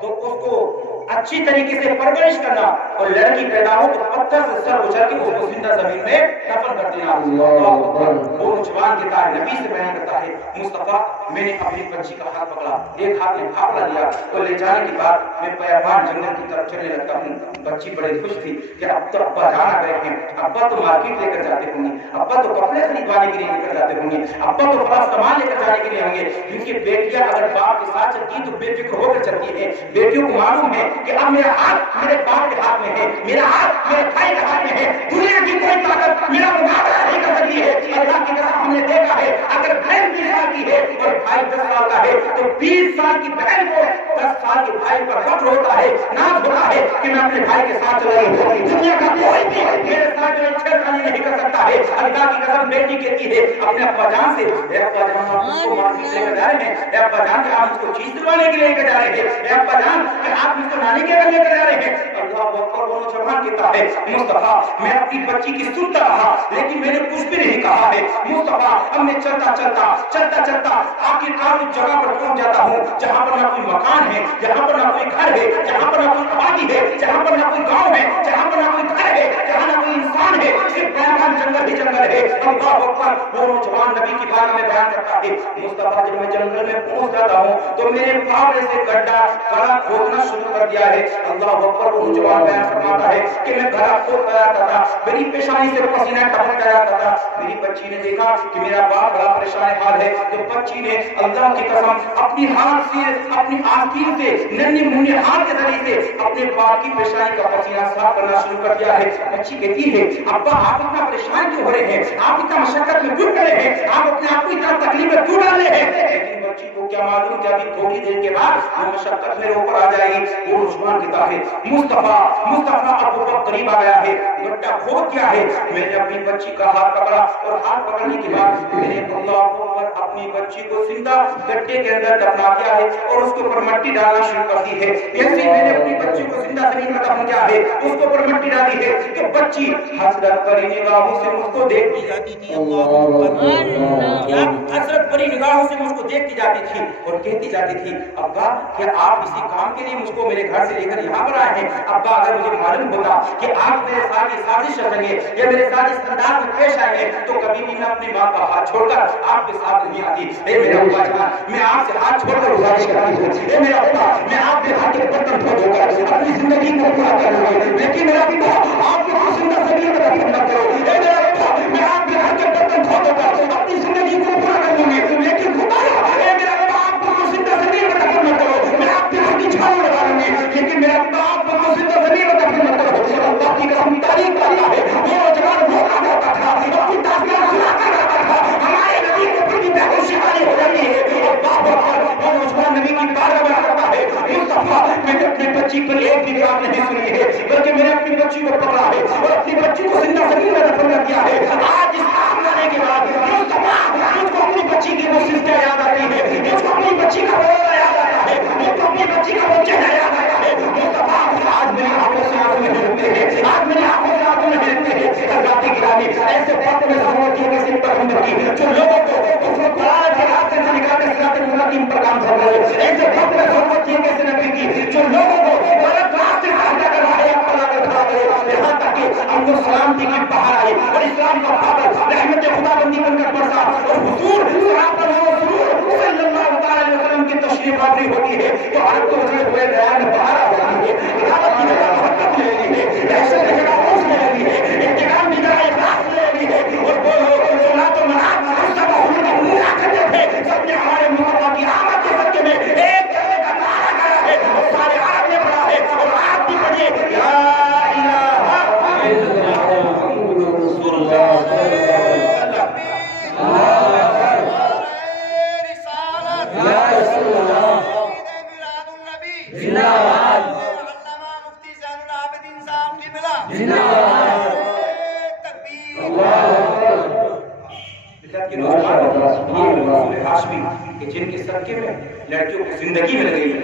تو اس کو اچھی طریقے سے پرورش کرنا اور لڑکی پیدا ہو تو پتھر سے سر اچھل کے اس کو زندہ زمین میں دفن کر دینا۔ وہ نوجوان کہتا ہے نبی سے بیان کرتا ہے مصطفیٰ میں نے اپنی بچی کا ہاتھ پکڑا، ایک ہاتھ میں پھاپڑا لیا اور لے جانے کے بعد میں بیابان جنگل کی طرف چلنے لگتا ہوں۔ بچی بڑی خوش تھی کہ اب تو ابا جان آ گئے ہیں، ابا تو مارکیٹ لے کر جاتے ہوں گے، ابا تو کپڑے خریدوانے کے لیے لے کر جاتے ہوں گے، ابا تو بڑا سامان لے کر جانے کے لیے ہوں گے۔ کیونکہ بیٹیاں اگر باپ کے ساتھ چلتی تو بے فکر ہو کر چلتی ہے، بیٹیوں کو معلوم ہے کہ اب میرا ہاتھ میرے باپ کے ہاتھ میں ہے، میرا ہاتھ میرے بھائی کے ہاتھ میں ہے، دنیا کی کوئی طاقت میرا مقابلہ نہیں کر سکتی ہے۔ اللہ کی قسم ہم نے دیکھا ہے اگر بہن 20 سال کی ہے اور بھائی 10 سال کا ہے تو 20 سال کی بہن کو 10 سال کے بھائی پر فخر ہوتا ہے، ناز ہوتا ہے کہ میں اپنے بھائی کے ساتھ چل رہی ہوں، دنیا کا کوئی بھی میرے ساتھ جو چھیڑخانی نہیں کر سکتا ہے۔ اللہ کی قسم بیٹی کہتی ہے اپنے ابا جان سے اے ابا جان آپ مجھ کو مارکیٹ لے کر جا رہے ہیں، اے ابا جان کہ آپ مجھ کو چیز دلوانے کے لیے لے کر جا رہے ہیں، اے ابا جان کہ آپ مجھ کو نانی کے گھر لے کر جا رہے ہیں۔ اللہ اکبر، وہ نوجوان کہتا ہے مصطفیٰ میں اپنی بچی کی سنتا رہا لیکن میں نے کچھ بھی نہیں کہا ہے۔ مصطفیٰ اب میں چلتا آخرکار اس جگہ پر پہنچ جاتا ہوں جہاں پر نہ کوئی مکان ہے، جہاں پر نہ کوئی گھر ہے، جہاں پر نہ کوئی آبادی ہے، جہاں پر نہ کوئی گاؤں ہے، جہاں پر نہ کوئی گھر ہے، جہاں نہ کوئی انسان ہے، صرف بیابان جنگل ہی جنگل ہے۔ اللہ اکبر، وہ نوجوان نبی کی بارگاہ میں بیان کرتا ہے مصطفیٰ جب میں جنگل میں پہنچ جاتا ہوں تو میرے پاؤں سے گڈھا گڑا کھودنا شروع کر دیا ہے۔ اللہ اکبر، وہ نوجوان بیان فرماتا ہے کہ میں گڑھا کھود رہا تھا، میری پیشانی سے پسینہ ٹپک رہا تھا۔ میری بچی نے دیکھا کہ میرا باپ بڑا پریشان حال ہے تو بچی نے اللہ کی قسم اپنی ہاتھ سے اپنی آستین سے ننھی منھی ہاتھ کے ذریعے سے اپنے باپ کی پیشانی کا پسینہ صاف کرنا شروع کر دیا ہے۔ بچی کہتی ہے ابا آپ اتنا پریشان کیوں ہو رہے ہیں، آپ اتنا مشقت میں کیوں کرے ہیں، آپ اپنے آپ کو اتنا تکلیف میں کیوں ڈال رہے ہیں؟ لیکن بچی کو کیا معلوم کہ ابھی تھوڑی دیر کے بعد وہ مشقت میرے اوپر آ جائے گی۔ وہ نوجوان کہتا ہے مصطفیٰ اب وقت قریب آ گیا ہے، گڈھا کھود کیا ہے۔ میں نے اپنی بچی کا ہاتھ پکڑا اور ہاتھ پکڑنے کے بعد میں نے اللہ پر اپنی بچی کو زندہ گڈھے کے اندر دفنا کیا ہے اور اس کے اوپر مٹی ڈالنا شروع کر دی ہے۔ جیسے ہی میں نے اپنی بچی کو زندہ زمین میں دفن کیا ہے اس کے اوپر مٹی ڈالی ہے کہ بچی حسرت بھری نگاہوں سے مجھ کو دیکھتی جاتی تھی۔ اللہ اکبر، حسرت بھری نگاہوں سے مجھ کو دیکھتی جاتی تھی۔ اور کہتی جاتی تھی ابا کیا آپ اسی کام کے لیے مجھ کو میرے گھر سے لے کر یہاں پر آئے ہیں؟ ابا اگر مجھے معلوم ہوتا کہ آپ میرے ساتھ یہ سازش رکھیں گے یا میرے ساتھ اس انداز میں پیش آئیں گے تو کبھی بھی میں اپنی ماں کا ہاتھ چھوڑ کر آپ کے ساتھ نہیں آتی۔ اے میرا ابا جان میں آپ سے ہاتھ چھوڑ کر گزارش کرتی ہوں، اے میرا ابا میں آپ کے ہاتھ کے برتن دھو کر اپنی زندگی کو پورا کر لوں گی، لیکن میرا ابا آپ کے خوشندہ زندگی میں دخل نہ کرو۔ اے میرا ابا میں آپ کے ہاتھ کے برتن دھو کر اپنی زندگی کو پورا کر لوں گی، لیکن خدایا اے میرا ابا آپ کو خوشندہ زندگی میں دخل نہ کرو۔ میں آپ کے ہاتھ کی جھاڑو لگا لوں گی، لیکن میرا ابا آپ کو خوشندہ زندگی میں دخل نہ کرو۔ اللہ کی قسم تعریف کرتا ہے وہ جوان بھوکا ہوتا تھا، اپنی داستان سنا کر رہتا تھا، ہمارے نبی کو بڑی بے ہوشی والی ہو جاتی ہے۔ اللہ اکبر، وہ نوجوان نبی کی بارگاہ میں آتا ہے، مصطفیٰ میں نے اپنی بچی پر ایک بھی بات نہیں سنی ہے، بلکہ میں نے اپنی بچی کو پکڑا ہے اور اپنی بچی کو زندہ زمین میں دفن کر دیا ہے۔ آج اسلام لانے کے بعد مصطفیٰ مجھ کو اپنی بچی کی وہ سزا یاد آتی ہے، مجھ کو اپنی بچی کا رونا یاد آتا ہے، مجھ کو اپنی بچی کا وہ چہرہ یاد آتا ہے۔ مصطفیٰ آج میری آنکھوں سے آنسو نہیں رکتے ہیں، آج میری آنکھوں سے آنسو نہیں رکتے ہیں۔ حضرات گرامی، ایسے وقت میں ضرورت ہے کسی پیغمبر کی جو لوگوں کو کفر ضلالت کے راستے سے نکال کے صراط مستقیم پر کام کرے۔ ایسے وقت میں ضرورت ہے کسی نبی کی جو لوگوں کو غلط راستے سے ہٹا کر راہ حق پر لا کر کھڑا کرے، یہاں تک کہ امن و سلامتی کی بہار آئے اور اسلام کا بادل رحمت خدا بندی بن کر برسا اور حضور صحابہ و سرور صلی اللہ تعالی وسلم کی تشریف آوری ہوتی ہے تو عرب کو وجود ہوئے بیان بہار آ جاتی ہے، عدالت کی جگہ محبت لے لی ہے، دہشت کی جگہ خوف لے لی ہے، انتقام کی جگہ اخلاص لے لی ہے، اور وہ لوگ جو نہ تو منات سب حضور کا پورا کرتے تھے، سب نے ہمارے مصطفیٰ کی آمد کے صدقے میں ایک کرنے کا نعرہ کرا ہے اور سارے عرب نے پڑھا ہے اور آپ بھی پڑھیے لا الہ الا اللہ محمد رسول اللہ صلی اللہ علیہ وسلم۔ یا رسول اللہ میلاد النبی زندہ باد، علامہ مفتی زین العابدین صاحب کی بلا زندہ باد، تکبیر اللہ اکبر۔ کے نوجوان یہ ہاشمی کہ جن کے صدقے میں لڑکیوں کی زندگی مل گئی ہے،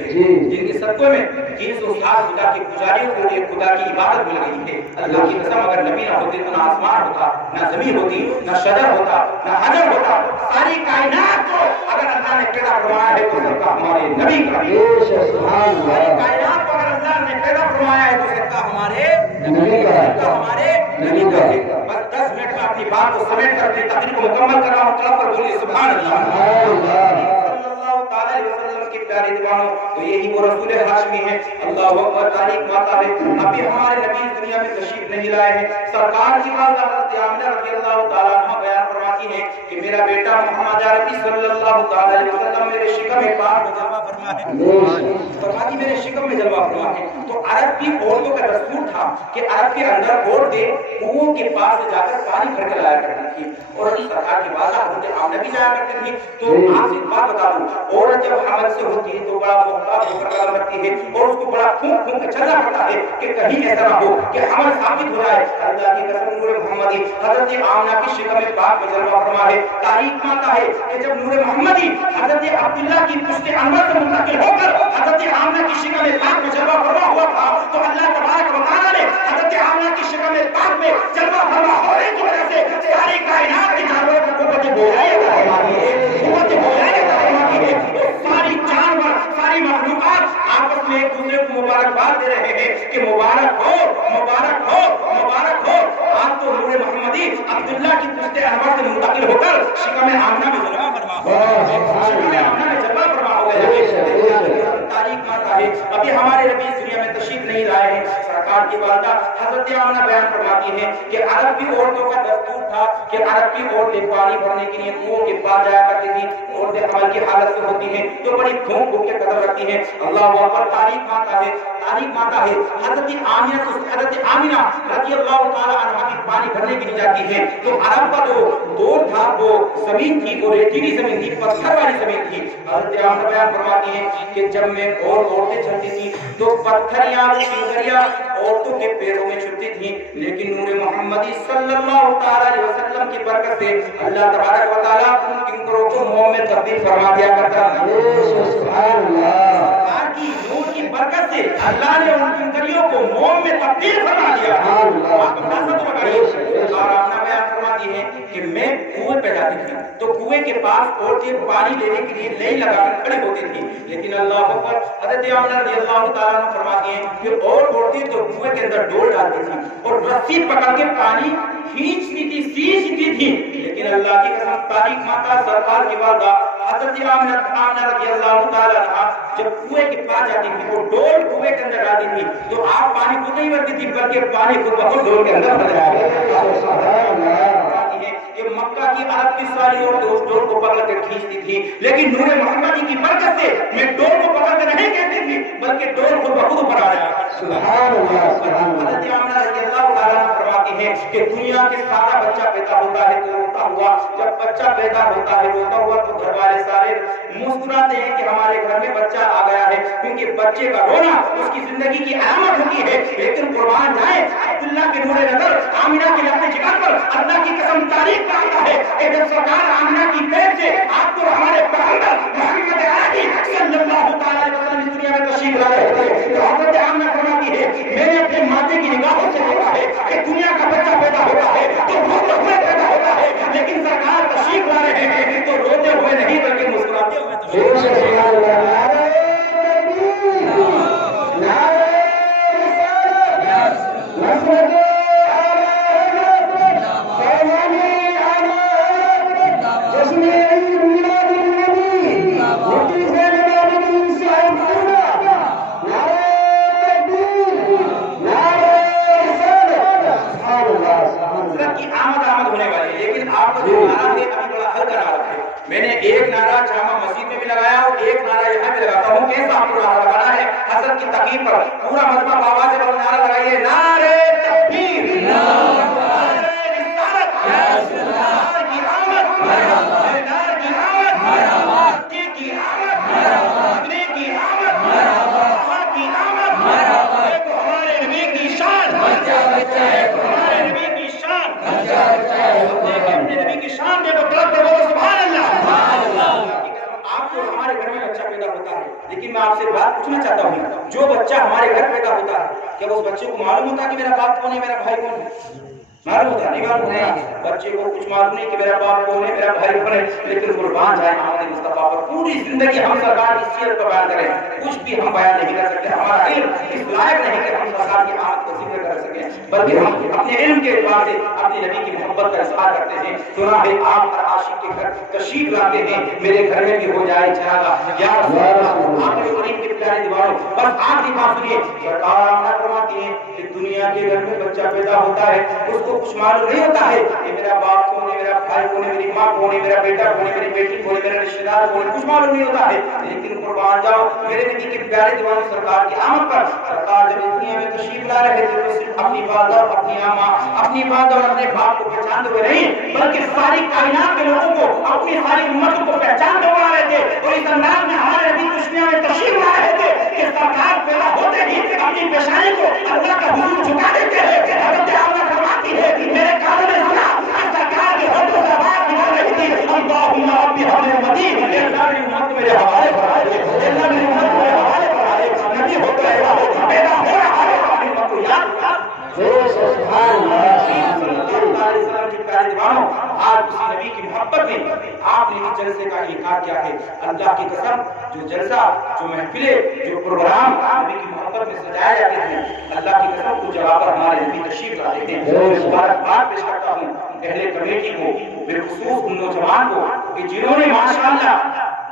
جن کے صدقے میں 300 سال خدا کی پجاریوں کو خدا کی عبادت مل گئی ہے۔ اللہ کی قسم اگر نبی نہ ہوتے تو نہ آسمان ہوتا، نہ زمین ہوتی، نہ شجر ہوتا، نہ حجر ہوتا، ساری کائنات کو اگر اللہ نے پیدا فرمایا ہے تو صدقہ ہمارے نبی کا ہے۔ ساری کائنات کو اگر اللہ نے پیدا فرمایا ہے تو صدقہ ہمارے نبی کا ہے، صدقہ ہمارے نبی کا ہے۔ بس 10 منٹ میں اپنی بات کو سمیٹ کر اپنی تقریر کو مکمل کر رہا ہوں، کلب پر بولیے سبحان اللہ۔ تعالی وسلم کی پیاری دیوانوں تو یہی وہ رسول ہاشمی ہے۔ اللہ اکبر، تاریخ ماتا ہے ابھی ہمارے نبی دنیا میں تشریف نہیں لائے ہیں۔ سرکار کی والدہ حضرت آمنہ رضی اللہ تعالیٰ عنہ بیان فرماتی ہیں کہ میرا بیٹا محمد عربی صلی اللہ تعالی علیہ وسلم میرے شکم پاک میں جلوہ فرما ہے، فرماتی میرے شکم میں جلوہ فرما ہے۔ تو عرب کی عورتوں کا دستور تھا کہ عرب کے اندر عورتیں کنویں کے پاس سے جا کر پانی بھر کے لایا کرتی تھی اور سرکار کی والدہ حضرت آمنہ بھی جایا کرتی تھی۔ تو آپ سے بات بتا دوں، عورت جب حمل سے ہوتی ہے تو بڑا محتاط ہو کر قدم رکھتی ہے اور اس کو بڑا پھونک پھونک کے چلنا پڑتا ہے کہ کہیں ایسا نہ ہو کہ حمل ثابت ہو جائے۔ اللہ کی قسم نور محمدی حضرت آمنہ کی شکم پاک میں جلوہ فرما ہے۔ تاریخ ماتا ہے کہ جب نور محمدی حضرت عبداللہ کی پشت انور سے منتقل ہو کر حضرت آمنہ کی شکم پاک میں جلوہ فرما ہوا تھا تو اللہ تبارک و تعالیٰ نے حضرت آمنہ کی شکم پاک میں جلوہ فرما ہونے کی وجہ سے ساری کائنات کی جانوروں کو قوت بولائی فرماتی ہے، قوت بولائی فرماتی ہے۔ ساری جانور، ساری مخلوقات آپس میں ایک دوسرے کو مبارکباد دے رہے ہیں کہ مبارک ہو، مبارک ہو، مبارک ہو۔ آج تو نور محمدی عبداللہ کی پشت انور سے منتقل ہو کر شکم آمنہ میں جلوہ فرما ہو گئے، شکم آمنہ میں جلوہ فرما ہو گئے۔ تاریخ ماتا ہے ابھی ہمارے نبی اس دنیا میں تشریف نہیں لائے ہیں۔ سرکار کی والدہ حضرت آمنہ بیان فرماتی ہیں کہ عرب کی عورتوں کا دستور تھا کہ عرب کی عورتیں پانی بھرنے کے لیے کنویں کے پاس جایا کرتی تھی۔ عورتیں حمل کی حالت سے ہوتی ہیں تو بڑی پھونک پھونک کے قدم رکھتی ہیں۔ اللہ اکبر، تاریخ ماتا ہے، تاریخ ماتا ہے حضرت آمنہ رضی اللہ تعالی عنہا کی پانی بھرنے کے لیے جاتی ہے تو عرب کا جو دور تھا وہ زمین تھی، وہ ریتیلی زمین تھی، پتھر والی زمین تھی۔ حضرت آمنہ بیان فرماتی ہیں کہ جب میں اور عورتیں چلتی تھی تو پتھریاں کنکریاں عورتوں کے پیروں میں چھپتی تھی، لیکن نور محمدی صلی اللہ تعالی علیہ وسلم کی برکت سے اللہ تبارک و تعالیٰ ان کنکروں کو موم میں تبدیل فرما دیا کرتا تھا۔ سبحان اللہ، سرکار کی نور کی برکت سے اللہ نے ان کنکریوں کو موم میں تبدیل فرما دیا۔ آپ اندازہ تو لگائیے۔ اور آمنہ بیان فرماتی فرماتی ہے کہ میں کنویں پہ جاتی تھی تو کنویں کے پاس عورتیں پانی لینے کے لیے لائن لگا کر کھڑی ہوتی تھی، لیکن اللہ اکبر، حضرت آمنہ رضی اللہ تعالیٰ عنہ فرماتی ہیں کہ اور عورتیں تو کنویں کے اندر ڈول ڈالتی تھی اور رسی پکڑ کے پانی کھینچتی تھی، سینچتی تھی، لیکن اللہ کی قسم تاریخ ماتا سرکار کی والدہ حضرت آمنہ رضی اللہ تعالیٰ عنہ جب کنویں کے پاس جاتی تھی وہ ڈول کنویں کے اندر ڈالتی تھی تو آپ پانی خود نہیں بھرتی تھی بلکہ پانی خود بخود ڈول کے اندر بھر جاتا یہ مکہ کی عرب کی ساری عورتیں اس ڈول کو پکڑ کر کھینچتی تھی، لیکن نور محمدی کی برکت سے میں ڈول کو پکڑ کر نہیں کہتی تھی بلکہ ڈول خود بخود بھر آیا۔ سبحان اللہ، سبحان اللہ۔ حضرت آمنہ رضی اللہ تعالیٰ فرماتی ہیں کہ دنیا کے سارا بچہ پیدا ہوتا ہے تو روتا ہوا، جب بچہ پیدا ہوتا ہے روتا ہوا تو گھر والے سارے مسکراتے ہیں کہ ہمارے گھر میں بچہ آ گیا ہے، کیونکہ بچے کا رونا اس کی زندگی کی علامت ہوتی ہے۔ لیکن قربان جائیں عبداللہ کے نور نظر آمنہ کے لبے جگہ پر اللہ کی قسم تاریخ کا آتا ہے کہ جب سرکار آمنہ کی پیٹ سے آپ کو ہمارے پیغمبر محمد عربی صلی اللہ تعالی وسلم اس دنیا میں تشریف لا رہے تھے تو حضرت آمنہ فرماتی ہے میں نے اپنے ماتے کی نگاہوں سے دیکھا ہے کہ دنیا کا بچہ پیدا ہوتا ہے تو روتے ہوئے پیدا ہوتا ہے، لیکن سرکار تشریف لا رہے ہیں تو روتے ہوئے نہیں بلکہ مسکراتے ہوئے میں نے ایک نعرہ جامع مسجد میں بھی لگایا اور ایک نعرہ یہاں بھی لگاتا ہوں، کیسا آپ کو نعرہ لگانا ہے حضرت کی تقریر پر پورا مجمع بابا سے بڑا نعرہ لگائیے، نعرہ تکبیر، نعرہ رسالت، نعرہ کی آمد، نعرہ کی آمد، کی آمد، اپنے کی آمد، اللہ کی آمد، دیکھو ہمارے نبی کی شان، ہمارے نبی کی شان، دیکھیں اپنے نبی کی شان، دیکھو طرف دیکھو سبحان اللہ۔ آپ کو ہمارے گھر میں بچہ پیدا ہوتا ہے، لیکن میں آپ سے بات پوچھنا چاہتا ہوں جو بچہ ہمارے گھر پیدا ہوتا ہے کیا اس بچے کو معلوم ہوتا ہے کہ میرا باپ کون ہے میرا بھائی کون ہے؟ معلوم ہوتا نہیں، معلوم نہیں، بچے کو کچھ معلوم نہیں کہ میرا باپ کون ہے میرا بھائی کون ہے، لیکن قربان جائیں ہمارے مصطفیٰ پر پوری زندگی ہم سرکار کی سیرت کو بیان کریں، کچھ بھی ہم بیان نہیں کر سکتے، ہمارا علم اس لائق نہیں کہ ہم سرکار کی آمد کا ذکر کر سکیں، بلکہ ہم اپنے علم کے اعتبار سے اپنے نبی کی محبت کا اظہار کرتے ہیں۔ سنا ہے آپ ہر عاشق کے گھر تشریف لاتے ہیں، میرے گھر میں بھی ہو جائے جنازہ یا رسول اللہ، آپ کے قریب کے پیارے دیواروں بس آخری بات سنیے، سرکار آمنہ فرماتی ہیں کہ دنیا کے گھر میں بچہ پیدا ہوتا ہے اس کو کچھ معلوم نہیں ہوتا ہے کہ میرا باپ کون ہے میرا بھائی کون ہے میری ماں کون ہے میرا بیٹا کون ہے میری بیٹی کون ہے میرا رشتہ دار کون ہے، کچھ معلوم نہیں ہوتا ہے، لیکن قربان جاؤ میرے نبی کے پیارے دیوانوں سرکار کی آمد پر سرکار جب اس دنیا میں تشریف لا رہے تھے تو صرف اپنی والدہ اور اپنی ماں اپنی والدہ اور اپنے باپ کو پہچانتے ہوئے نہیں بلکہ ساری کائنات کے لوگوں کو اپنی ساری امت کو پہچانتے ہوئے آ رہے تھے، اور اس انداز میں ہمارے نبی اس دنیا میں تشریف لا رہے تھے کہ سرکار پیدا ہوتے ہی اپنی پیشانی کو اللہ کا حضور جھکا دیتے ہیں۔ حضرت آمنہ فرماتی ہے میرے کانوں نے سنا سرکار کے ہاتھوں سے آواز نکل رہی تھی، اللہم ربی حبل امتی، اللہ میری امت کو میرے حوالے پر آ دے، اللہ میری امت کو میرے حوالے پر آ دے، نبی ہو رہا ہے پیدا ہو رہا ہے اپنی امت کو یاد سبحان اللہ صلی اللہ علیہ وسلم کے پیارے دیوانوں، آج اسی نبی کی محبت میں آپ نے اس جلسے کا انعقاد کیا ہے، اللہ کی قسم جو جلسہ جو محفلیں جو پروگرام نبی کی محبت میں سجائے جاتے ہیں اللہ کی قسم کو جگہ پر ہمارے نبی تشریف لاتے ہیں۔ مبارکباد پیش کرتا ہوں اہل کمیٹی کو، بالخصوص ان نوجوان کو کہ جنہوں نے ماشاءاللہ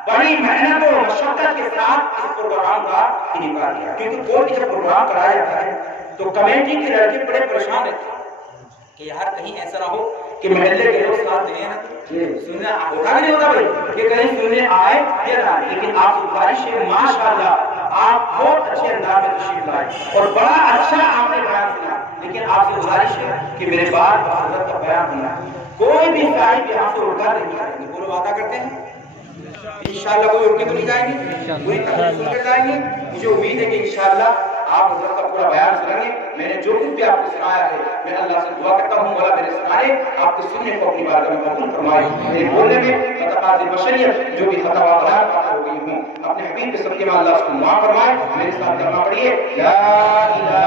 بڑی محنت اور مشقت کے ساتھ اس پروگرام کا انعقاد کیا، کیونکہ کوئی جب پروگرام کرایا جاتا ہے تو کمیٹی کے لڑکے بڑے پریشان رہتے ہیں کہ یار کہیں ایسا نہ ہو کہ محلے کے لوگ ساتھ دیں نا سننے ہوتا نہیں ہوتا بھائی کہ کہیں سننے آئے یا نہ آئے، لیکن آپ کی گزارش ہے ماشاءاللہ آپ بہت اچھے انداز میں تشریف لائے اور بڑا اچھا آپ نے بیان سنا، لیکن آپ سے گزارش ہے کہ میرے بعد حضرت کا بیان ہونا کوئی بھی صاحب یہاں سے اٹھا نہیں جائیں گے، بولو وعدہ کرتے ہیں انشاءاللہ کوئی اٹھ کے تو نہیں جائیں گے، پوری تقریر سن کر جائیں گے، مجھے امید ہے کہ انشاءاللہ آپ حضرت کا پورا بیان سنیں گے۔ میں نے جو کچھ بھی آپ کو سنایا ہے میں اللہ سے دعا کرتا ہوں مولا میرے سنائے آپ کے سننے کو اپنی بارگاہ میں قبول فرمائے، میرے بولنے میں خطاءات بشریت جو بھی خطا وغیرہ ہو گئی ہوں اپنے حبیب کے صدقے میں اللہ اس کو معاف فرمائے۔ میرے ساتھ کلمہ پڑھیے لا الہ